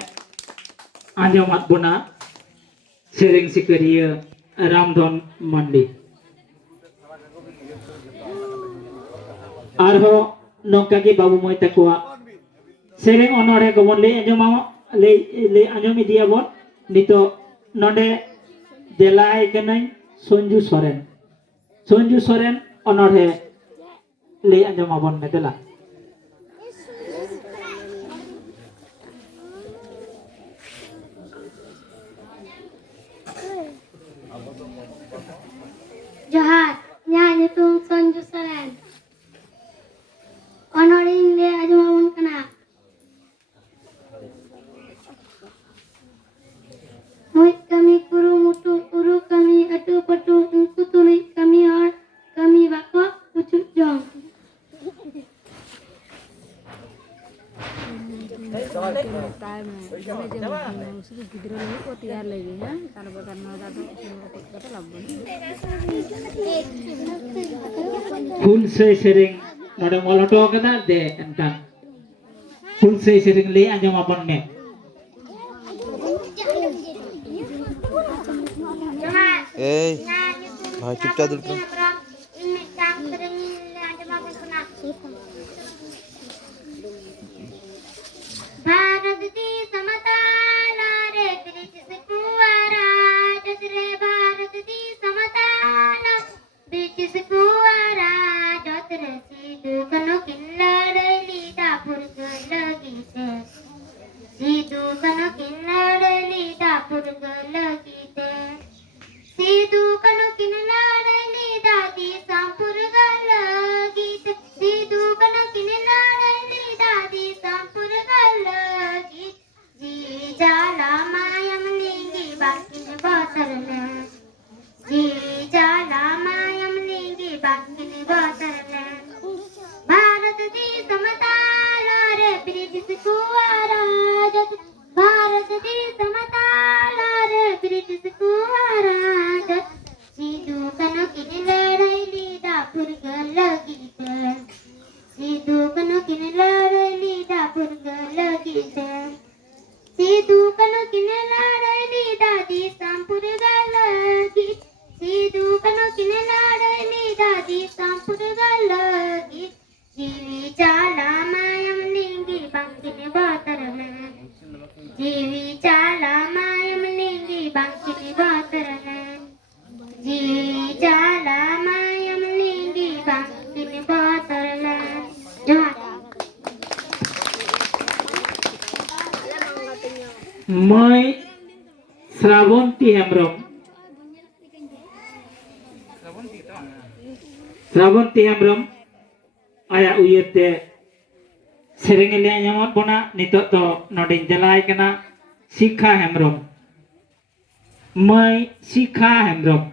anjomat buna sereng sikeria Ramdon Mandi arho nongka ge babu moy takwa sereng onore gomon le anjoma le anjomi dia bon nito nonde delai kenai Sonju Soren onore le anjoma bon medela Johar, nya nyutung Sonju Soren. Onorin le ajumaun kana. Muit kami kuru mutu uru kami atu patu engku tuli kami or kami bako pucuk jong. full say sering node moloto kada de entang full say sering le anjoma bon ne Johar, Eh, nya nyutung भाई चुपचाप दulu bro. ini cang sering le ajumaun kana. Bharat दी समताला रे British कुवारा जसरे Bharat दी समताला British कुवारा जसरे सीधु कनो किल्लड़ली दापुर लगी से सीधु कनो किल्लड़ली दापुर लगी से सीधु कनो किल्लड़ली दादी सांपुर लगी से सीधु कनो किल्लड़ली दादी सांपुर लगी जी जाला मायम लिंगी बाकिन बोतरले जी जाला मायम लिंगी बाकिन बोतरले भारत दी समताला रे ब्रिटिश कुवारा जत भारत दी समताला रे ब्रिटिश कुवारा जत सीधु कनो किन लड़ाई दापुर लगी ते सीधु कनो किन लड़ाई दापुर लगी ते सीधु कनो किन लड़ाई दादी सांपुर लगी सीधु कनो किन लड़ाई दादी सांपुर लगी जीवी चाला मायम लिंगी बांकिन बोतरले जीवी चाला मायम लिंगी बांकिन बोतरले जीवी चाला मायम लिंगी बांकिन बोतरले जोहार moi Sravanti Hemrom aya uyete sereng le anjoma bona nito to node jalai kana Sikha Hemrom moi Sikha Hemrom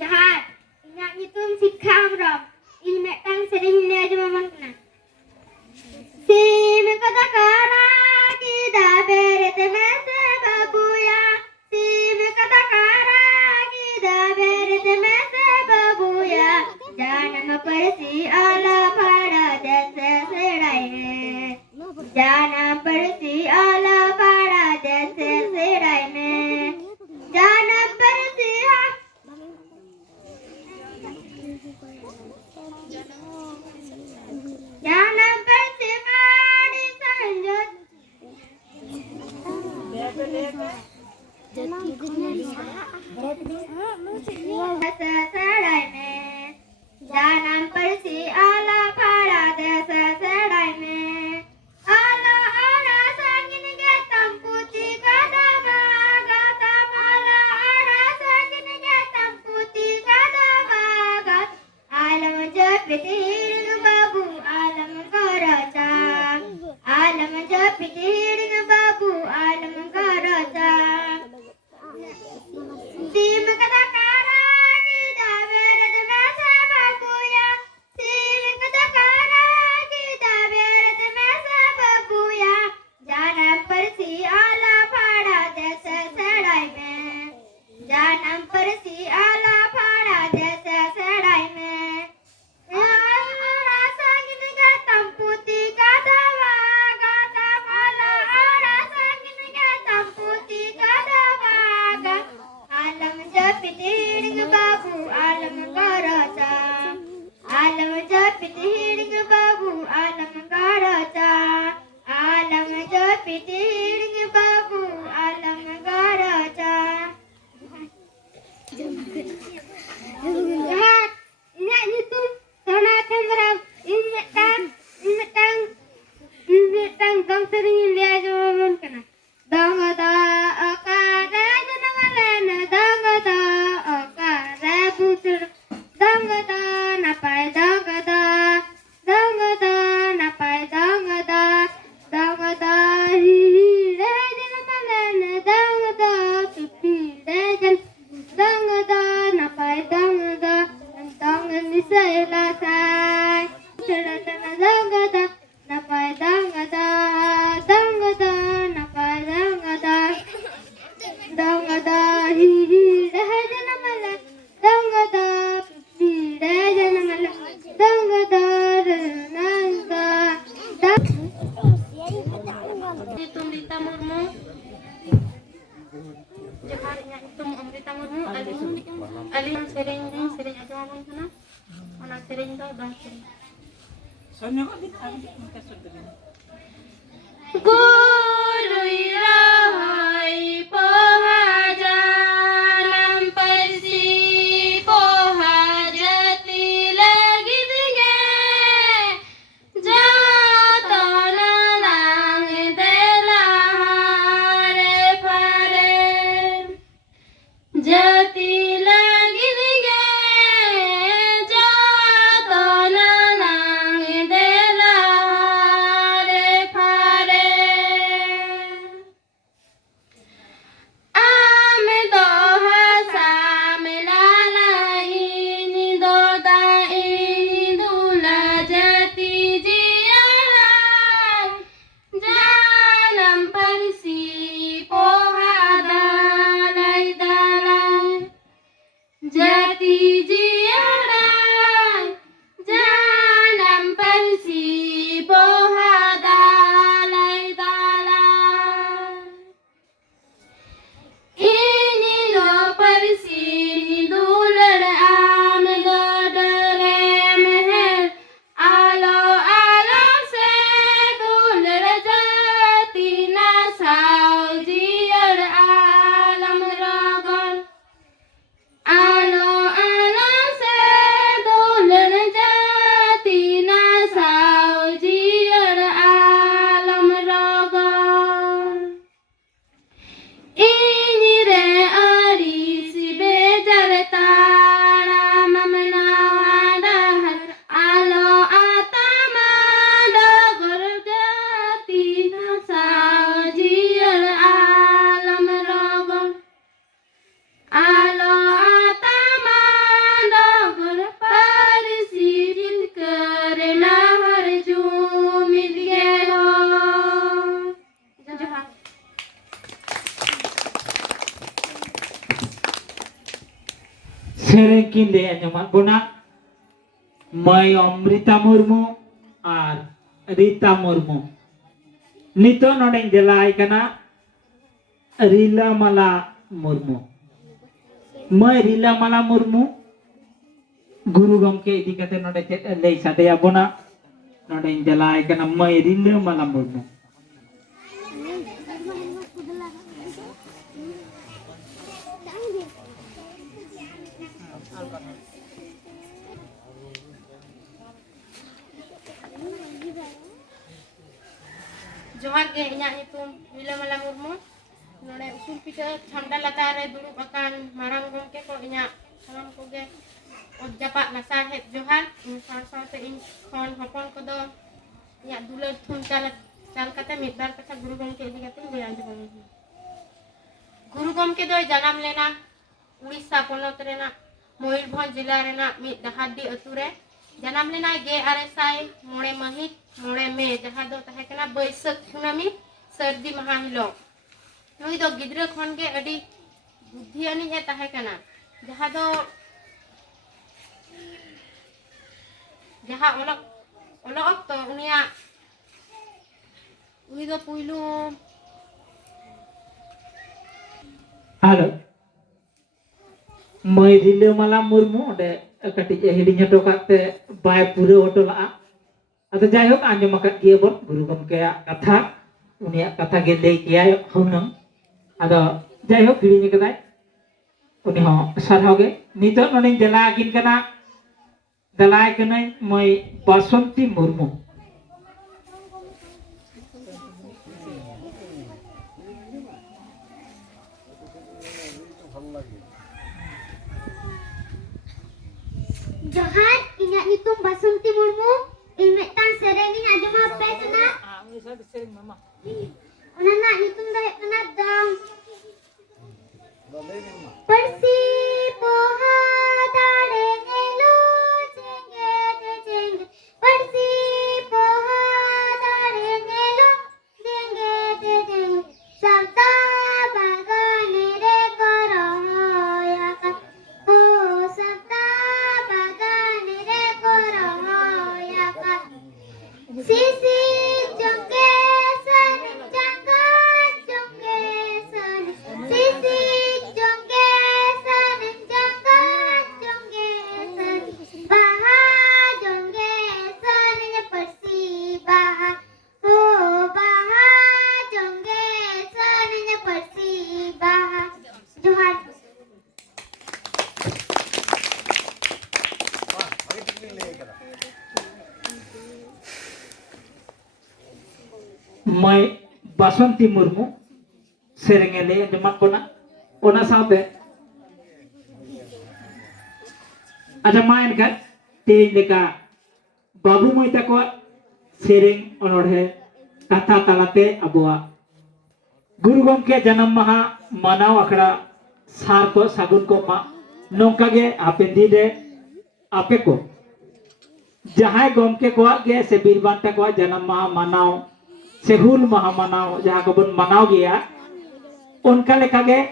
Jahat, ingat nyutung Sikha Hemrom. Ini metang sering le ajumaun kana. Sim kata kara kita beret mese babuya. Sim kata kara kita beret mese babuya. Jangan persi ala pada desa serai. Jangan persi ala pada desa serai me. Jangan persi jangan persi madi sanjut. Desa serai me. Jangan persi ala pada desa serai me. Ala ala sangin getam putih kada baga ala ala sangin getam putih kada baga alam japitir babu alam karata alam japitir babu alam karata sim kata kara kita berat masa babu ya sim kata kara kita berat masa babu ya jangan persi ala pada desa serai me jangan persi ala pada desa serai me rasa gini japit hiding babu alam garaja. Alam japit hiding babu alam garaja. Alam japit hiding babu alam garaja. Jahat, inyak nyutum Sona Thamram, imitang dong sering lihat jawaban kena. Dong da akara janamalan, dong da akara busur, dong da napai dong da napai dong da hi janamalan, dong da tupi jan, dong da napai dong ni saya sai, cerita dong da napai dong da napai dong da hi janamalan, dong da pi janamalan, dong da nanda. Itu Rita Murmu. Jakarnya itu Rita Murmu. Alin sering aja ngomong sana. Anak sering tuh bang sering. Soalnya kok kita sudah Guru Ilahai Pohajanam Persi Pohajati lagi dige Jatana nang delahare pare Jati lagi dige Jatana nang delahare pare Ame doha same lalaini dodaini dula jati jialan janam parsi pohadalai dalai jati jialan janam parsi pohadalai dalai ini lo persi dular am godare meher alo se dular jati na saujiar alam ragon alo se dular jati na saujiar alam ragon ini re ari si bejar tara mamnawada alo atama dogor jati nasajiar alam rogon alo atama dogor parisi jil karena harjumit geho Jahat. sering kinde anjuman guna Mai Amrita Murmu ar Rita Murmu nito nodeng jelai kana Rila Mala Murmu Mai Rila Mala Murmu guru gomke idi kate node chet lei sadeya bona nodeng jelai kana Mai Rila Mala Murmu Johar ge inyak nyutum Rila Mala Murmu. Node usul pita chanda latare duduk akan marang gomke ko inyak salam ko ge odjapak lasar het johar insar te in kon hopon ko do inyak duler thun chal kate midbar kata guru gomke idi kate ge anjum Guru gomke do janam lena Uड़ीसा ponot rena Moyurbhanj jila rena mid dahadi ature janam lena ge aresai mone mahit mone me jaha do tahe kana baisak kunami sardi maha hilo nui do gidra khon ge adi buddhi ani e tahe kana jaha do jaha olok to unia ui do puilu halo Mai Rila Mala Murmu de katik hidinya dokate bay pura hoto la. Atau jayok anjom makat dia bon guru gomke kata unia kata gede kia hunang. Ada jayok dirinya kedai. Uni ho sarhoge nitok noning jalagin kana dalai kana mai Basanti Murmu. Johar, inyak nyutung Basanti Murmu, ilmetan sereng ini aja mah pesna. Una nak nyutung dah kena dong. Persipoha darengelu jenge de jenge. Persipoha darengelu jenge de jenge. Sabda bagane re koroyakan. Oh sabda bagane re koroyakan. Sisi jongke sani jangga jongke sani. Sisi jongke sani jangga jongke sani. Baha jongke sani persi baha. Oh baha jongke sani persi baha. Johar. Mai Basanti Murmu serengele jemak kona ona saute ada main kan te leka babu mai tako sereng onodhe kata talate abua guru gomke janam maha manaw akra sar ko sagun ko ma nongka ge apendi de ape ko jahai gomke ko ge se birbanta ko janam maha manaw Sehul maha manaw jaha kebun manaw gea onka leka ge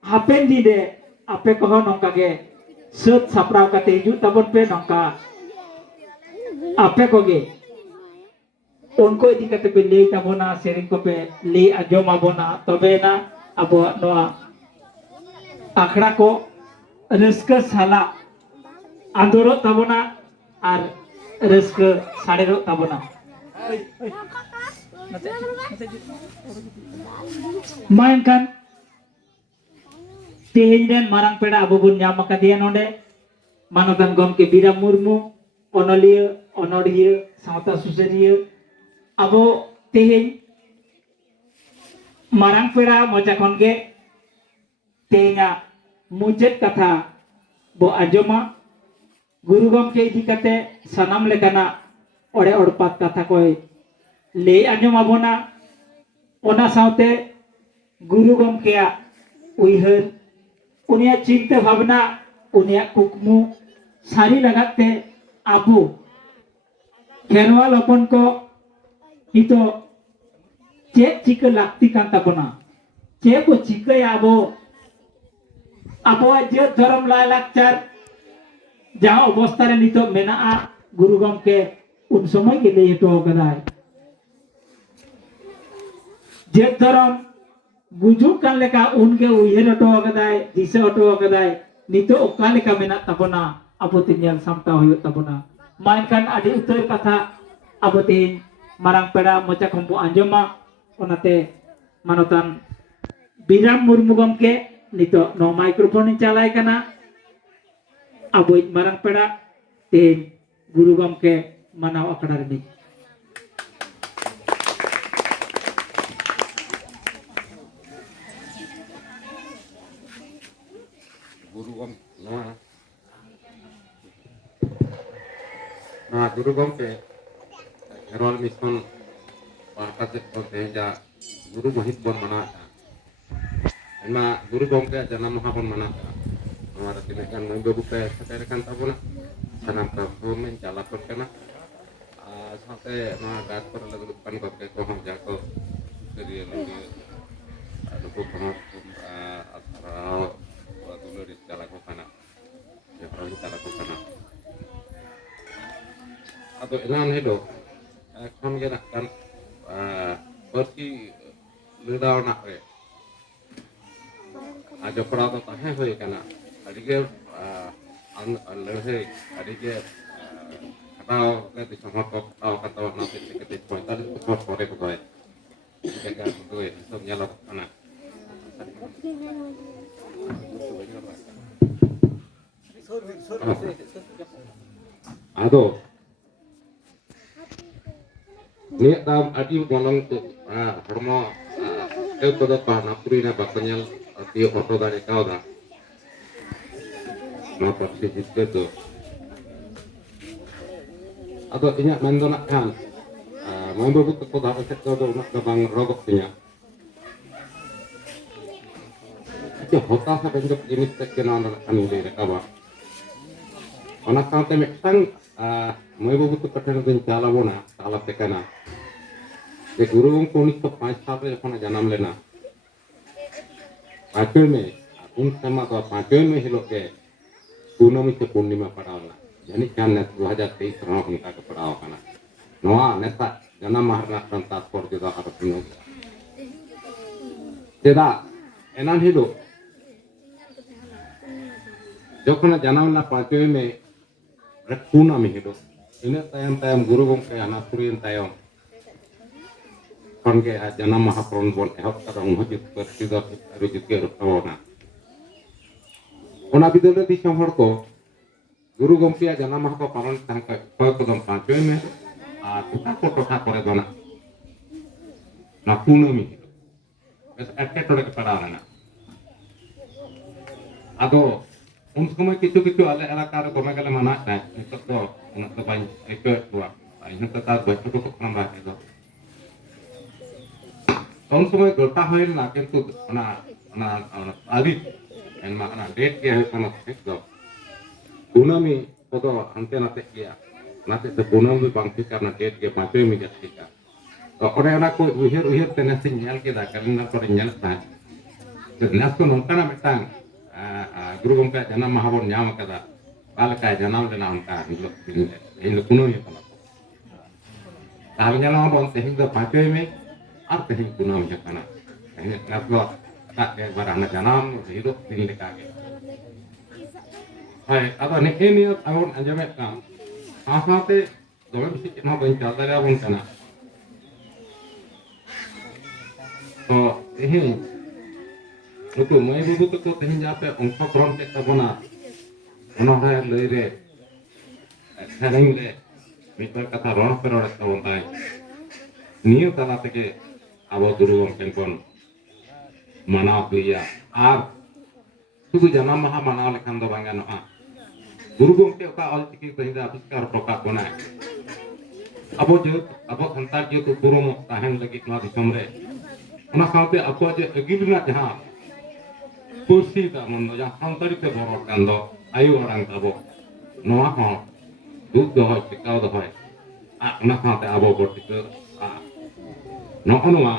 hapen di de ape koho nongka ge set saprau kate hiju tabon pe nongka ape ko ge onko idi kate be lei tabona sering ko pe lei ajom abona tobe na abo noa akhra ko reska sala andoro tabona ar reska sadero tabona mainkan tehen dan marang peda abu bun nyama kadian onde manotan gomke Bira Murmu onolia onodia sauta suseria abo tehen marang peda moja konge tehnya mujet kata bo ajoma guru gomke idi kate sanam lekana ore orpat kata koy le anjom abona ona saute guru gomkea uihar unia cinta bhavna unia kukmu sari lagate abu kherwal hopon ko ito cek cika lakti kan tabona cek ko cika ya abo aja dharam lai lakchar jaha obostare nito menaa guru gomke un somoy ge lei to gadai Jek dharam gujuk kan leka unke uiher oto kadai disa oto kadai nito okka leka menak tabona abotin yang samtau huyuk tabona mainkan adi utar kata abotin marang peda moca kompu anjoma onate manotan Bira Murmu gomke nito no microphone calai kana aboit marang peda ten guru gomke manaw akadar ni guru gom guru gomke Herol Mission Parkatet Teja guru mahit bon manata ema guru gomke janam maha bon manata amara tinekan nunggu buka saterekan tabuna sanam prabu mencalakon kana sampai gat per lagu depan gomke kohong jako dari lagi ada kono asrau dulu di calaku kana ya perlu calaku kana atau elan hedo kon gena kan pergi lidau nak re aja perato tahe hoy kana ᱟᱹᱰᱤᱜᱮ ᱞᱟᱹᱲᱦᱟᱹᱭ ᱟᱹᱰᱤᱜᱮ ᱠᱷᱟᱴᱟᱣ ᱠᱟᱛᱮ ᱫᱤᱥᱚᱢ ᱦᱚᱲ ᱠᱚ ᱠᱷᱟᱴᱟᱣ ᱟᱠᱟᱫ ᱛᱟᱵᱚᱱᱟ ᱚᱱᱟ ᱦᱚᱛᱮᱡ ᱛᱮ 45 ᱵᱚᱪᱷᱚᱨ ᱯᱚᱨᱮ ᱠᱚᱫᱚᱭ ᱡᱟᱭᱜᱟ ᱠᱚᱫᱚ ᱱᱤᱛᱚᱜ ᱧᱮᱞᱚᱜᱚᱜ ᱠᱟᱱᱟ ᱟᱫᱚ ᱱᱤᱭᱟᱹ ᱛᱟᱭᱚᱢ ᱟᱹᱰᱤ ᱜᱚᱱᱚᱝ ᱛᱮ ᱦᱚᱲᱢᱚ ᱮ ᱠᱚᱫᱚ ᱯᱟᱦᱱᱟᱯᱩᱨᱤ ᱨᱮ ᱵᱟᱠᱚ ᱧᱮᱞ ᱛᱤᱭᱳᱜ ᱦᱚᱴᱚ ᱫᱟᱲᱮ ᱠᱟᱣᱫᱟ ᱱᱚᱣᱟ ᱯᱟᱹᱨᱥᱤ ᱡᱤᱛᱠᱟᱹᱨ ᱫᱚ ᱟᱫᱚ ᱤᱧᱟᱹᱜ ᱢᱮᱱ ᱫᱚ ᱱᱟᱜ ᱠᱷᱟᱱ ᱢᱟᱹᱭ ᱵᱟᱹᱵᱩ ᱛᱟᱠᱚ ᱫᱷᱟᱨᱮ ᱥᱮᱫ ᱫᱚ ᱩᱱᱟᱹᱜ ᱫᱚ ᱵᱟᱝ ᱨᱚᱜᱚᱜ ᱛᱤᱧᱟ ᱦᱚᱛᱟᱥᱟ ᱵᱮᱧᱡᱚᱠ ᱡᱤᱱᱤᱥ ᱛᱮᱫ ᱜᱮ ᱱᱚᱣᱟ ᱫᱚ ᱱᱟᱜ ᱠᱷᱟᱱ ᱞᱟᱹᱭ ᱨᱟᱠᱟᱵᱟ ᱚᱱᱟ ᱥᱟᱶᱛᱮ ᱢᱤᱫᱴᱟᱝ ᱢᱟᱹᱭ ᱵᱟᱹᱵᱩ ᱛᱟᱠᱚ ᱴᱷᱮᱱ ᱫᱚᱧ ᱪᱟᱞ ᱟᱵᱚᱱᱟ ᱪᱟᱞ ᱟᱯᱮ ᱠᱟᱱᱟ যে গুরু গঙ্গে 1905 সালে যখন জানাম লেনা 5 মে উন সময় তো 5 মে হিলো के पूर्णमी से पूर्णिमा पड़ावना यानी क्या ने 2023 ᱨᱮᱦᱚᱸ ᱚᱱᱠᱟ ᱜᱮ ᱯᱟᱲᱟᱣ ᱟᱠᱟᱱᱟ ᱱᱚᱣᱟ ᱱᱮᱛᱟ ᱡᱟᱱᱟᱢ ᱢᱟᱦᱟ ᱨᱮᱱᱟᱜ ᱛᱟᱛᱯᱚᱨᱡᱚ ᱫᱚ ᱟᱨ ᱛᱤᱱᱟᱹᱜ ᱪᱮᱫᱟᱜ ᱮᱱᱟᱱ ᱦᱤᱞᱳᱜ যখন জানাম ᱞᱮᱱᱟ 5 মে ᱨᱮ पूर्णमी हिलो ᱤᱱᱟᱹ ᱛᱟᱭᱚᱢ गुरु गंगे ᱦᱟᱱᱟᱯᱩᱨᱤᱭᱮᱱ ᱛᱟᱭᱚᱢ ᱠᱷᱚᱱ ᱜᱮ ᱡᱟᱱᱟᱢ ᱢᱟᱦᱟ ᱯᱚᱨᱚᱱ ᱵᱚᱱ ᱮᱦᱚᱵ ᱠᱟᱫᱟ ᱩᱱ ᱦᱚᱸ ᱯᱟᱹᱨᱥᱤ ᱫᱚ ᱟᱹᱰᱤ ᱡᱤᱛᱠᱟᱹᱨ ᱛᱟᱵᱚᱱᱟ ᱚᱱᱟ ᱵᱤᱫᱟᱹᱞ ᱨᱮ ᱫᱤᱥᱚᱢ ᱦᱚᱲ ᱠᱚ गुरु गंगेᱭᱟᱜ ᱡᱟᱱᱟᱢ ᱢᱟᱦᱟ ᱠᱚ ᱯᱟᱞᱚᱱ ᱛᱟᱦᱮᱸ ᱠᱚ ᱠᱚᱫᱚᱢ 5 ᱢᱮ ᱟᱨ ᱴᱚᱴᱷᱟ ᱠᱚᱨᱮ ᱫᱚ ᱱᱟ पूर्णमी ᱵᱮᱥ ᱮᱴᱠᱮᱴᱚᱬᱮ ᱜᱮ ᱯᱟᱲᱟᱣ ᱞᱮᱱᱟ ᱟᱫᱚ उन समय किछु किछु आले एलाका रे गोमे गले माना है नितो तो उन तो बाई एक हुआ इन तो तार बैठक को काम बाटे दो उन समय गोटा होइल ना किंतु ना ना आदि एन मा ना डेट के है कोन ठीक दो पूर्णमी तो अंते नाते किया नाते से पूर्णमी बांग ठीक करना डेट के 5 में जत ठीक तो ओरे ना को उहेर उहेर तेने से ᱧᱮᱞ केदा कैलेंडर पर ᱧᱮल ता नेस को नोंका ना मिटांग गुरु गंगे जन्म माह बन नाम कदा बालका जन्म लेना उनका हिलो कुनोमी कना ताल जन्म बन तेहिं दो 5 में और तेहिं कुनोमी कना तेहिं नसलो ता के बार हना जन्म हिलो दिन लेका के हाय अब ने नियो आवन अंजमे काम आसाते दोमे बिसि ना बन चल दारे बन कना तो तेहिं नुकु मई बाबू तक तेहिं जापे अंशग्रहण के तबना अनोहे लई रे सेरेंग रे मिटर कथा रण पे रण तबन ताई नियो तला तके आबो गुरु गंगे कोन मानाव गया आर शुधु जन्म माहा मानाव लेखान दो बांगा नोआ गुरु गंगे का ऑलचिकी तेहिं आविष्कार प्रकाश बनाय आबो संतार जे तो पुरोम ताहेन लगी नोआ दिसम रे ओना साथे आपो जे अगिल ना जहां पुरसी ता मन जहां संतारी ते बरो कान दो आयु अरांग ताबो नोआ हो दुख दो होय टिकाव दो होय आ ओना साथे आबो बटिक आ नोआ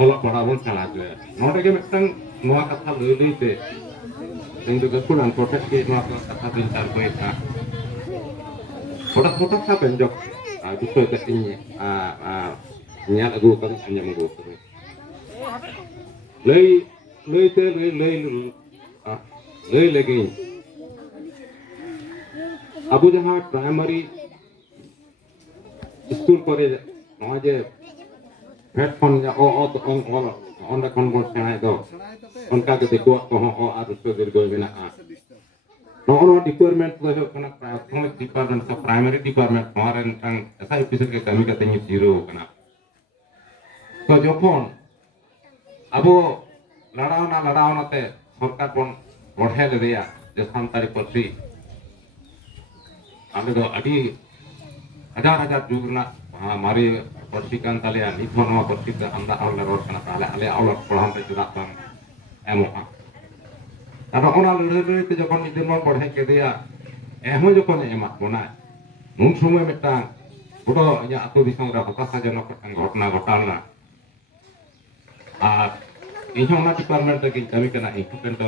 ओला पड़ाबन छाड़ा जे नोडे के मिटंग नोआ कथा लई लई ते ᱤᱧ ᱫᱚ ᱜᱟᱹᱠᱷᱩᱲᱟᱱ ᱴᱚᱴᱷᱟ ᱜᱮ ᱱᱚᱣᱟ ᱠᱟᱛᱷᱟ ᱫᱚᱧ ᱪᱟᱨ ᱠᱚᱭᱮᱫᱟ ᱦᱚᱴᱟᱛ ᱦᱚᱴᱟᱛ ᱥᱟ ᱵᱮᱧᱡᱚᱠ ᱵᱤᱥᱚᱭ ᱛᱮ ᱤᱧ ᱧᱮᱞ ᱟᱹᱜᱩ ᱟᱠᱟᱫᱟᱹᱧ ᱟᱸᱡᱚᱢ ᱟᱹᱜᱩ ᱟᱠᱟᱫᱟᱹᱧ ᱞᱟᱹᱭᱛᱮ ᱞᱟᱹᱭ ᱞᱮᱜᱤᱧ ᱟᱵᱚ ᱡᱟᱦᱟᱸ ᱯᱨᱟᱭᱢᱟᱨᱤ स्कूल करे नॉय जे हेड फोन या ओ ऑन खन बन सेनाय दो उनका के देखो को हो आ रुतो दीर्घ मेना आ नो डिपार्टमेंट दो हो कना प्राथमिक डिपार्टमेंट का प्राइमरी डिपार्टमेंट हमारे संग एसआई ऑफिसर के कमी का तनी जीरो कना तो जखन अब लड़ावना ते सरकार बन बढ़े लेया जे सानतारी पार्टी आले दो अडी हजार जुगना मारी पार्टी कान तालिया निथन नवा पार्टी का अंदा आवले रोड कना ताले आले आवल पढ़ान ते जुदा बांग एमोहा तारो ओना लड़े ते जखन निदिन मन बढ़े के दिया एहम जखन एमा बोना नुन समय मिटांग बड़ो या आतो दिसम रा हताशाजनक घटना घटालना और इन ओना डिपार्टमेंट के कमी कना इम्पोर्टेंट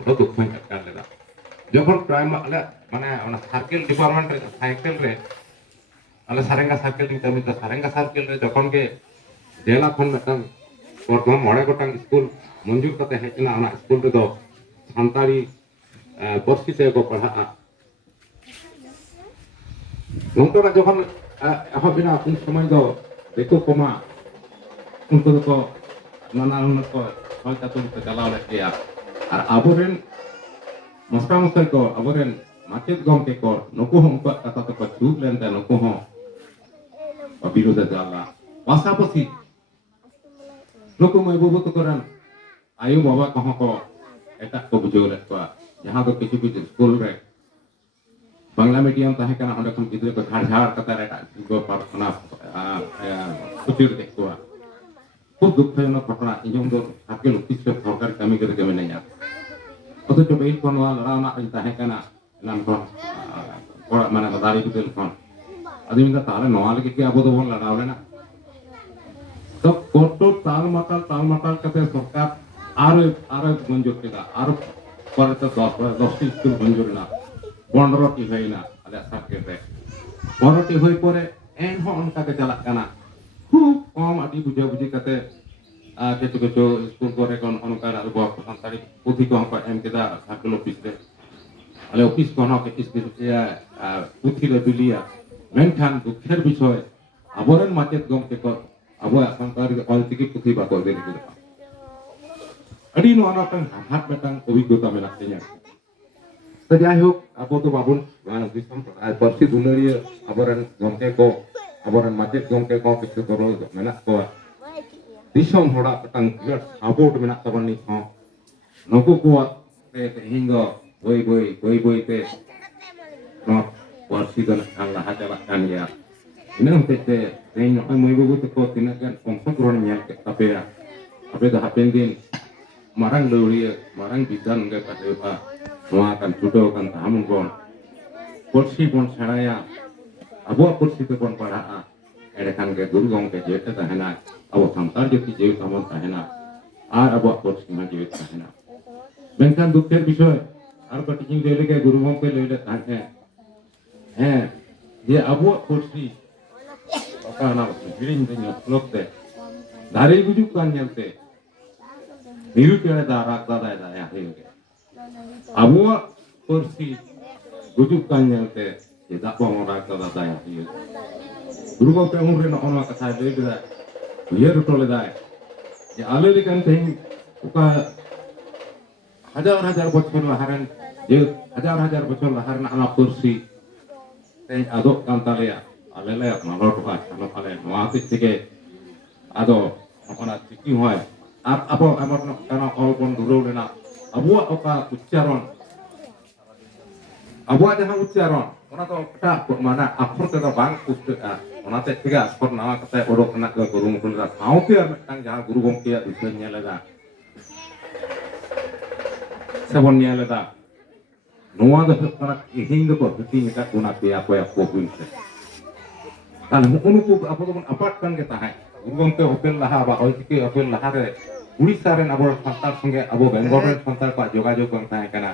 बड़ो दुख में कर लेदा जखन प्राइम आले माने ओना सर्कल डिपार्टमेंट रे साइकिल रे आले सारेंगा सर्कल दी कमी सारेंगा सर्कल रे जखन के जेला खन मिटांग प्रथम 9 गोटांग स्कूल मंजूर कते हेजना ओना स्कूल रे दो ᱥᱟᱱᱛᱟᱲᱤ ᱯᱟᱹᱨᱥᱤ ᱛᱮᱠᱚ ᱯᱟᱲᱦᱟᱜᱼᱟ ᱱᱚᱝᱠᱟᱱᱟᱜ ᱡᱚᱠᱷᱚᱱ ᱮᱦᱚᱵ ᱮᱱᱟ ᱩᱱ ᱥᱚᱢᱚᱭ ᱫᱚ ᱫᱤᱠᱩ ᱠᱚᱢᱟ उनको तो नाना हुनर को हल्का तुम को चलाव लग गया और अबोरेन मस्ता मस्ता को अबोरेन माचेत गमके को नुकु हम को कथा तो को चूक लेनते नुकु हम विरोध जाला पासापासी नुकु मैं बुबु तो करन आयु बाबा कहाँ को एटा को बुझो ले को यहाँ तो किसी भी स्कूल रे बांग्ला मीडियम ताहे कना हंडे खम गिद्रे को झाड़ झाड़ कता रेटा को पारखना कुचिर देखवा খুব দুঃখজনক ঘটনা ইঞ্জম দো আজকে অফিস রে সরকার কামি করে কেমন নাই অথচ বেল কোন লড়াওনা তাহে কানা নাম কোন মানে দাঁড়ি বিদল কোন আদিমিন্দা তাহলে নওয়ালে কি আবো তো বল লড়াওলে না তো কত তাল মাতাল কাতে সরকার আর মঞ্জুর কেদা আর পরে তো 10টি স্কুল মঞ্জুর না 15টি হয় না আলে সার্কেট রে 15টি হই পরে এন হন কাকে চালাক কানা খুব কম আদি বুঝা বুঝি কাতে কিছু কিছু স্কুল করে কোন অনুকার আর বক সন্তানি পুঁথি কম কো এম কেদা সার্কেল অফিস রে আলে অফিস কোন কে ইয়া পুঁথি রে দুলিয়া মেনখান দুঃখের বিষয় আবরেন মাচেত গমকে কো আবো সন্তানি অলচিকি পুঁথি বা কো দেরি করে আদি নোনা টাং হাত মেটাং অভিজ্ঞতা মেলা কেnya তো যাই হোক আবো তো বাবুন মানে দিসম পার্সি দুলারিয়া আবরেন গমকে কো abaran macet gomke ko kitu toro menak ko disom hoda petang biar support menak taban ni ho noku kuat te hingga boy te no warsi dan Allah hadalah kan ya ini te rein ay moy bubu te ko tinakan kongso kron nyal ke tapi ya abe dah pendin marang leuria marang bidan ke pade pa no akan judo kan tamun bon kursi bon saraya abo kursi te pon padha erekan ke guru gomke jete tahena abo santar jeti jew tamon tahena ar abo kursi ma jew tahena menkan dukher bishoy ar paticing lele ke guru gomke lele tahne je abo kursi okana birin dinyo lokte dari gujuk kan nyelte niru kere da rakta da ya hege abo kursi gujuk kan nyelte tidak mau rakta da ya hege guru gomke umre no ona katha lele da ye rutole da je alele kan thing uka hajar bocor laharan je hajar bocor laharan anak kursi teh adok kan talea alele malor ba ano ale noati থেকে ado ona tiki hoy apa amar no kana kolpon durole na abuwa oka uccaron abuwa jahan uccaron ona to kata mana akhor te bang usta ona te tiga akhor nawa kata orok na guru mukun ra sauti ar metang jahan guru gomke ya dunya leda sabon nya leda noa da kana hingga ko hiti ka kuna pe apa ya ko bunse kana mukunu ko apa to apat kan kita hai guru gomke hotel laha ba oitike hotel laha re Orissa রেন আবো সন্তার সঙ্গে আবো Bengal rain সন্তার পা যোগাযোগ বাং তাহে কানা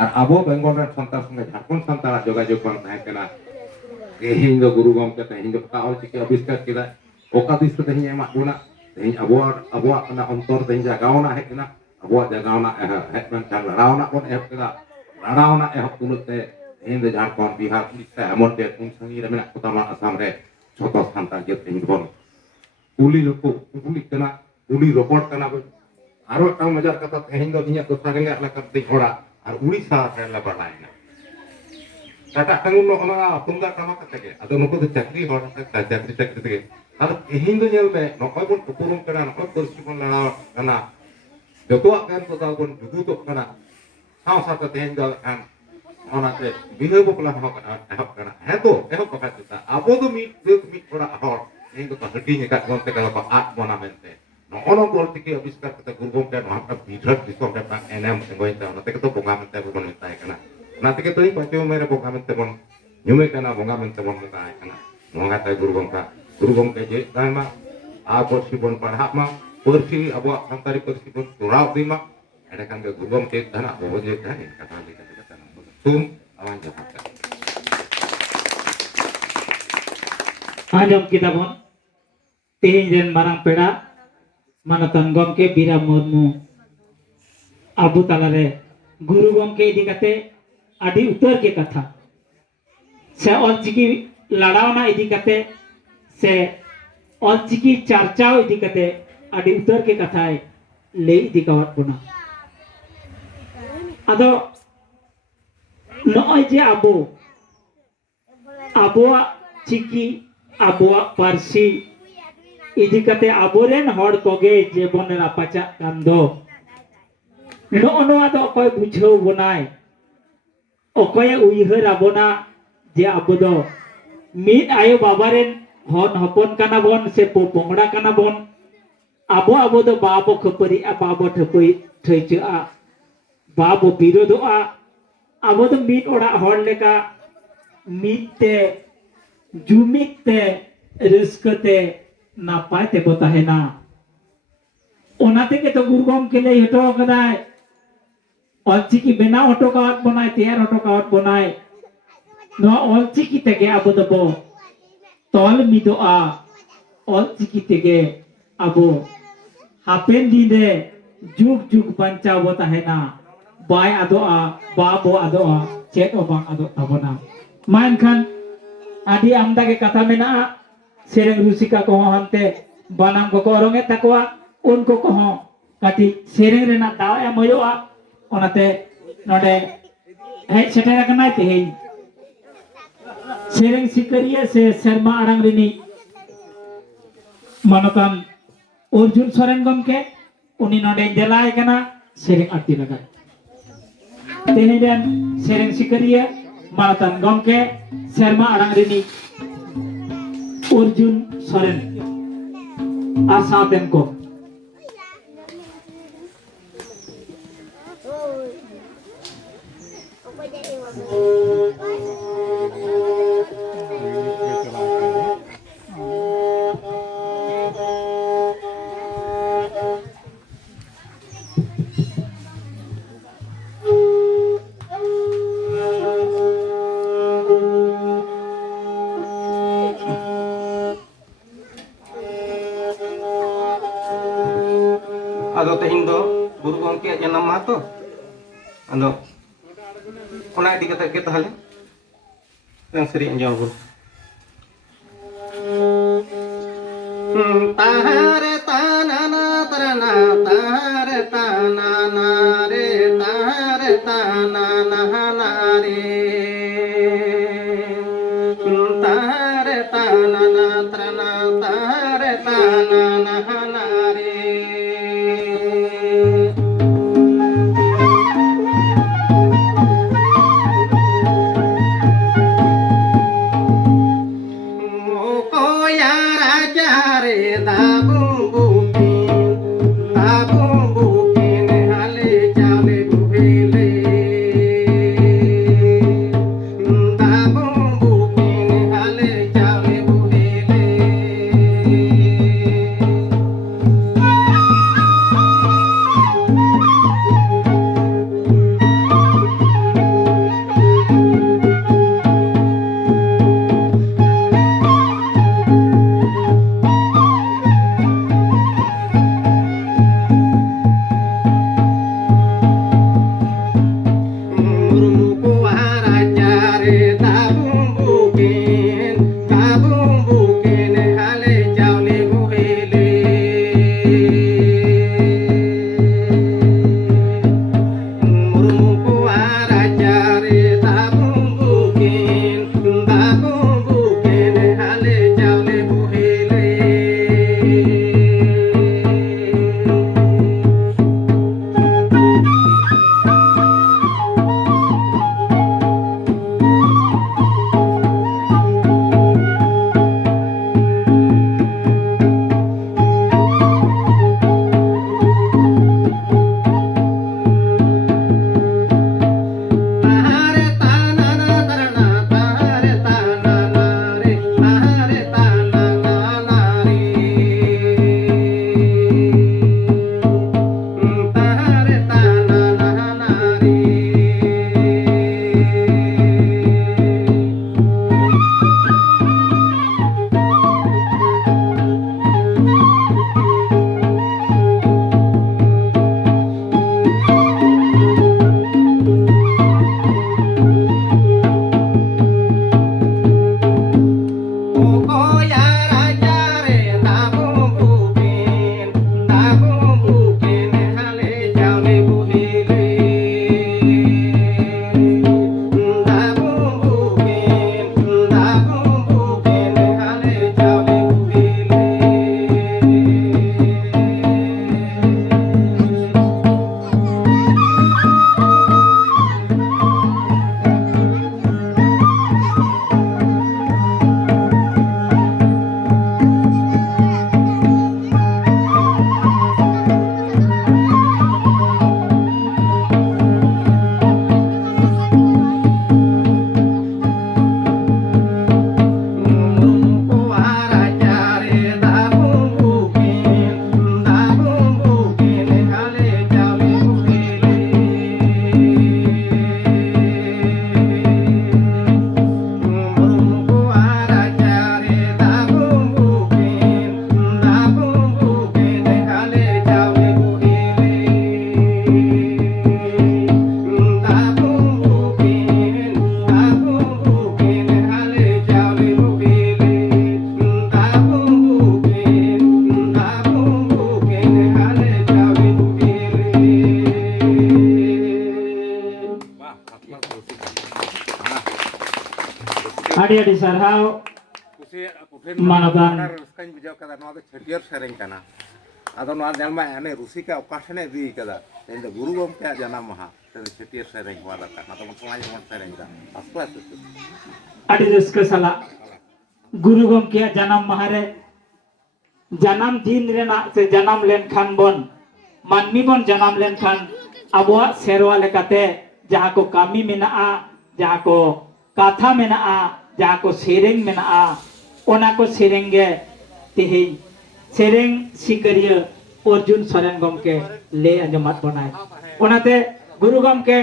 আর আবো বেঙ্গল রেন সন্তার সঙ্গে ঝাড়খণ্ড সন্তার যোগাযোগ বাং তাহে কানা তেহিং do guru gomke tehiñ do ka oitike abiskar kida oka dis tehiñ emak buna tehiñ abo kana ontor tehiñ jagaona he kana abo jagaona he man kan raona kon he kida raona he kunut te tehiñ do Jharkhand Bihar Uড়িষ্যা emon te un sangi re menak utama Assam re joto santar je tehiñ bon uli loko uli kana uli report kana aro tang majar kata tehiñ do inya to sarengak la kat ting ora ar Uড়িষ্যা re la banaina kata tangun no ona tungga kama kata ke ado nuko to chakri hor ta chakri te ar tehiñ do nyel me no koi bon purum kana no kursi bon la kana jotoa kan to ta bon dudu to kana sao sa ta tehiñ do kan ona te bihe bokla ho kana he to ko kata abo do mi ora hor tehiñ do ta hadi nya ka gonte kala pa at bonamente no ono bolti ke abiskar kata gurgom kan ha bidrat disom kan enem ngoin ta ona te to bongamente bon mentai kana nanti kita ini pasti umere bongamente bon nyume kana bongamente bon mukai kana mongata guru gom ke je dama a porsi bon parha ma porsi abo santari porsi bon turau dima ada kan guru gom ke dana bo je kan kata kata tum awan jahat Anjom kita pun tehiñ ren marang peda manatan gomke Bira Murmu abu talare गुरु गमके इदी कते आदि उतर के कथा से ऑलचिकी लड़ावना इदी कते से ऑलचिकी चर्चाओ इदी कते आदि उतर के कथा ले इदी कवत बोना अदो नॉय जे आबो आबोआ चिकी आबोआ पारसी इदी कते आबोरेन हड़ कोगे जे बन रापाचा कांदो नोआ दो अकय बुझाव बनाय अकय उइहर आबोना जे आबो दो मिद आयो बाबारेन हन हपन काना बन से पोंगड़ा काना बन आबो आबो दो बाबो खपरी बाबो ठपई ठैचआ बाबो बिरोधआ आबो दो मिद ओड़ा हड़ लेका मिद ते जुमिद ते रस्कते नापाय ते बो ताहेना ओना तेगे तो गुरु गमके ले हटो कदाय ऑलचिकी बेनाव हटो कावत बनाय तैयार हटो कावत बनाय नो ऑलचिकी तेगे आबो दबो तोल मिदोआ ऑलचिकी तेगे आबो हापेन दिने जुग जुग बंचाव बो ताहेना बाय आदोआ बाबो आदोआ चेत ओबांग आदो ताबोना मानखान आदि आमदा के कथा मेना सेरेंग रुसिका को हनते बनाम को ओरंगे तकवा उनको को काटी सेरेंग रेना दाव एम होयोआ ओनाते नोडे हेज सेटेर कनाय तेहेन सेरेंग सिकरिया से शर्मा आड़ांग रिनी मानोकान अर्जुन सोरेन गमके उनी नोडे देलाय कना सेरेंग आरती लगा तेहेन सेरेंग सिकरिया मानोकान गमके शर्मा आड़ांग रिनी अर्जुन सोरेन आसातेन को आदो तेहिं दो गुरु गमके जन्म मा तो आदो ओना इदी कते के ताहले yang sering jawab tahare tanana tarana tahare tanana re tahare tanana hanare tahare tanana tarana tahare tanana hanare ᱟᱹᱰᱤ ᱟᱹᱰᱤ ᱥᱟᱨᱦᱟᱣ ᱢᱟᱱᱚᱛᱟᱱ ᱨᱟᱹᱥᱠᱟᱹᱧ ᱵᱩᱡᱷᱟᱹᱣ ᱠᱮᱫᱟ ᱱᱚᱣᱟ ᱫᱚ ᱪᱷᱟᱹᱴᱭᱟᱹᱨ ᱥᱮᱨᱮᱧ ᱠᱟᱱᱟ ᱟᱫᱚ ᱱᱚᱣᱟ ᱧᱮᱞ ᱢᱟ ᱮᱱᱮ ᱨᱩᱥᱤᱠᱟ ᱚᱠᱟ ᱴᱷᱮᱱᱮ ᱤᱫᱤ ᱠᱟᱫᱟ ᱛᱮᱦᱮᱧ ᱫᱚ ᱜᱩᱨᱩ ᱜᱚᱢᱠᱮᱭᱟᱜ ᱡᱟᱱᱟᱢ ᱢᱟᱦᱟ ᱛᱮᱦᱮᱧ ᱫᱚ ᱪᱷᱟᱹᱴᱭᱟᱹᱨ ᱥᱮᱨᱮᱧ ᱦᱚᱣᱟ ᱫᱚᱨᱠᱟর ᱟᱫᱚ ᱵᱚᱱ ᱥᱚᱢᱟᱡᱽ ᱵᱚᱱ ᱥᱮᱨᱮᱧ ᱫᱟ ᱟᱥᱠᱚ ᱟᱹᱰᱤ ᱨᱟᱹᱥᱠᱟᱹ ᱥᱟᱞᱟᱜ ᱜᱩᱨᱩ ᱜᱚᱢᱠᱮᱭᱟᱜ ᱡᱟᱱᱟᱢ ᱢᱟᱦᱟ ᱨᱮ ᱡᱟᱱᱟᱢ ᱫᱤᱱ ᱨᱮᱱᱟᱜ ᱥᱮ ᱡᱟᱱᱟᱢ লেনখান ᱵᱚᱱ ᱢᱟᱹᱱᱢᱤ ᱵᱚᱱ ᱡᱟᱱᱟᱢ লেনখান ᱟᱵᱚᱣᱟᱜ ᱥᱮᱨᱣᱟ ᱞᱮᱠᱟᱛᱮ ᱡᱟᱦᱟᱸ ᱠᱚ ᱠᱟᱹᱢᱤ ᱢᱮᱱᱟᱜᱼᱟ ᱡᱟᱦᱟᱸ ᱠᱚ ᱠᱟᱛᱷᱟ ᱢᱮᱱᱟᱜᱼᱟ ᱡᱟᱦᱟᱸ ᱠᱚ ᱥᱮᱨᱮᱧ ᱢᱮᱱᱟᱜᱼᱟ ᱚᱱᱟ ᱠᱚ ᱥᱮᱨᱮᱧ ᱜᱮ ᱛᱮᱦᱮᱧ ᱥᱮᱨᱮᱧ ᱥᱤᱠᱟᱹᱨᱤᱭᱟᱹ ᱚᱨᱡᱩᱱ ᱥᱚᱨᱮᱱ ᱜᱚᱢᱠᱮ ᱞᱟᱹᱭ ᱟᱸᱡᱚᱢᱟᱫ ᱵᱚᱱᱟᱭ ᱚᱱᱟᱛᱮ ᱜᱩᱨᱩ ᱜᱚᱢᱠᱮ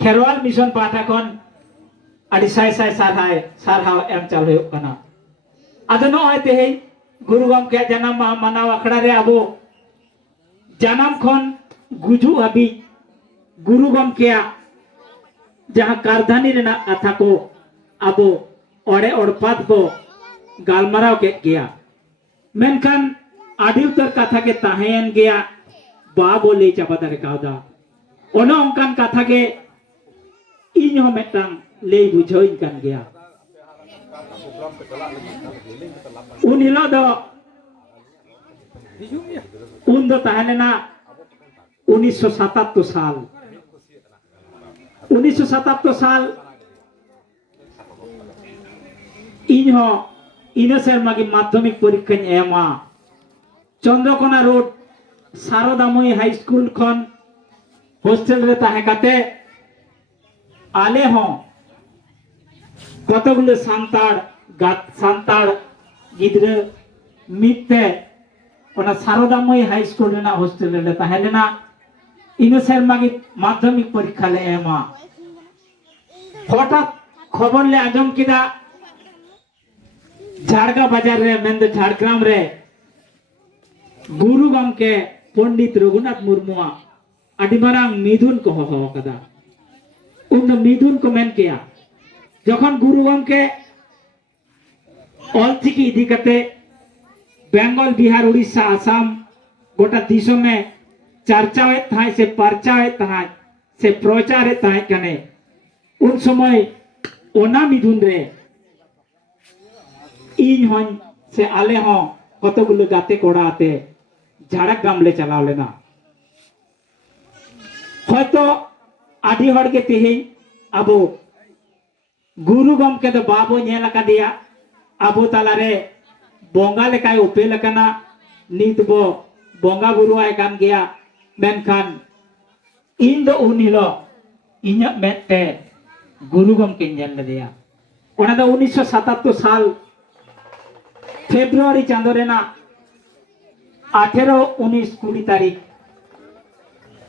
ᱠᱷᱮᱨᱣᱟᱞ ᱢᱤᱥᱚᱱ ᱯᱟᱦᱴᱟ ᱠᱷᱚᱱ ᱟᱹᱰᱤ ᱥᱟᱭ ᱥᱟᱭ ᱥᱟᱨᱦᱟᱣ ᱮᱢ ᱪᱟᱞ ᱦᱩᱭᱩᱜ ᱠᱟᱱᱟ ᱟᱫᱚ ᱱᱚᱜᱼᱚᱭ ᱛᱮᱦᱮᱧ ᱜᱩᱨᱩ ᱜᱚᱢᱠᱮᱭᱟᱜ ᱡᱟᱱᱟᱢ ᱢᱟᱦᱟ ᱢᱟᱱᱟᱣ ᱟᱠᱷᱲᱟ ᱨᱮ ᱟᱵᱚ ᱡᱟᱱᱟᱢ ᱠᱷᱚᱱ ᱜᱩᱡᱩᱜ ᱦᱟᱹᱵᱤᱡ ᱜᱩᱨᱩ ᱜᱚᱢᱠᱮᱭᱟᱜ ᱡᱟᱦᱟᱸ ᱠᱟᱨᱫᱷᱟᱹᱱᱤ ᱨᱮᱱᱟᱜ ᱠᱟᱛᱷᱟ ᱠᱚ ᱟᱵᱚ ᱚᱲᱮ ᱚᱲᱯᱟᱛ ᱵᱚ ᱜᱟᱞᱢᱟᱨᱟᱣ ᱠᱮᱫ ᱜᱮᱭᱟ ᱢᱮᱱᱠᱷᱟᱱ ᱟᱹᱰᱤ ᱩᱛᱟᱹᱨ ᱠᱟᱛᱷᱟ ᱜᱮ ᱛᱟᱦᱮᱸᱭᱮᱱ ᱜᱮᱭᱟ ᱵᱟᱵᱚ ᱞᱟᱹᱭ ᱪᱟᱵᱟ ᱫᱟᱲᱮ ᱠᱟᱣᱫᱟ ᱚᱱᱮ ᱚᱱᱠᱟᱱ ᱠᱟᱛᱷᱟ ᱜᱮ ᱤᱧ ᱦᱚᱸ ᱢᱤᱫᱴᱟᱝ ᱞᱟᱹᱭ ᱵᱩᱡᱷᱟᱹᱣᱤᱧ ᱠᱟᱱ ᱜᱮᱭᱟ ᱩᱱ ᱦᱤᱞᱳᱜ ᱫᱚ ᱩᱱ ᱫᱚ ᱛᱟᱦᱮᱸ ᱞᱮᱱᱟ 1977 সাল 1977 সাল ᱤᱧ ᱦᱚᱸ ᱤᱱᱟᱹ ᱥᱮᱨᱢᱟ ᱜᱮ ᱢᱟᱫᱽᱫᱷᱚᱢᱤᱠ ᱯᱚᱨᱤᱠᱠᱷᱟᱧ ᱮᱢᱟ Chandrakona road Saradamayi high school খন হোস্টেল রে তাহে কাতে আলে হন কতগুলো সান্তাড় গিদ্রে মিথ্যে ওনা সারদাময়ী হাই স্কুল রেনা হোস্টেল রে তাহে লেনা ইনো সেরমা গে মাধ্যমিক পরীক্ষা লে এমা হঠাৎ খবর লে আজম কিদা ঝাড়গা বাজার রে মেন্দ ঝাড়গ্রাম রে गुरु गमके पंडित रघुनाथ मुर्मू अड़ी मारांग मिथुन को हो कदा उन मिथुन को मेन किया जखन गुरु गमके ऑलचिकी इदी कते बेंगल बिहार उड़ीसा आसाम गोटा दिसों में चर्चाए था से परचाए था से प्रचारे था कने उन समय ओना मिथुन रे इन हन से आले हो कतगुलो गाते कोड़ा आते झाड़ग्राम ले चलाव लेना हयतो आदि हर के तेही अबो गुरु गमके तो बाबो नेल दिया अबो तालारे बोंगा लेकाय उपेल कना नीत बो बोंगा बुरु आय कान गया मेनखान इन दो उनिलो इन्या मेते गुरु गमके नेल दिया ओना दो 1977 साल फेब्रुआरी चांदो रेना 18, 19, 20 तारीख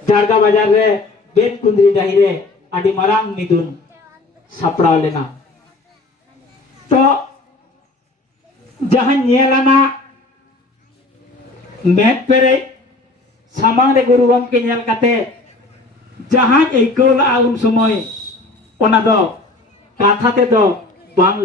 झाड़गा बाजार रे बेत कुंद्री डाही रे आदि मारांग मिथुन सापड़ा लेना तो जहां नेलाना मेट पेरे सामांग रे गुरु गमके नेल काते जहां एकौला उन समय ओना दो काथा ते दो बांग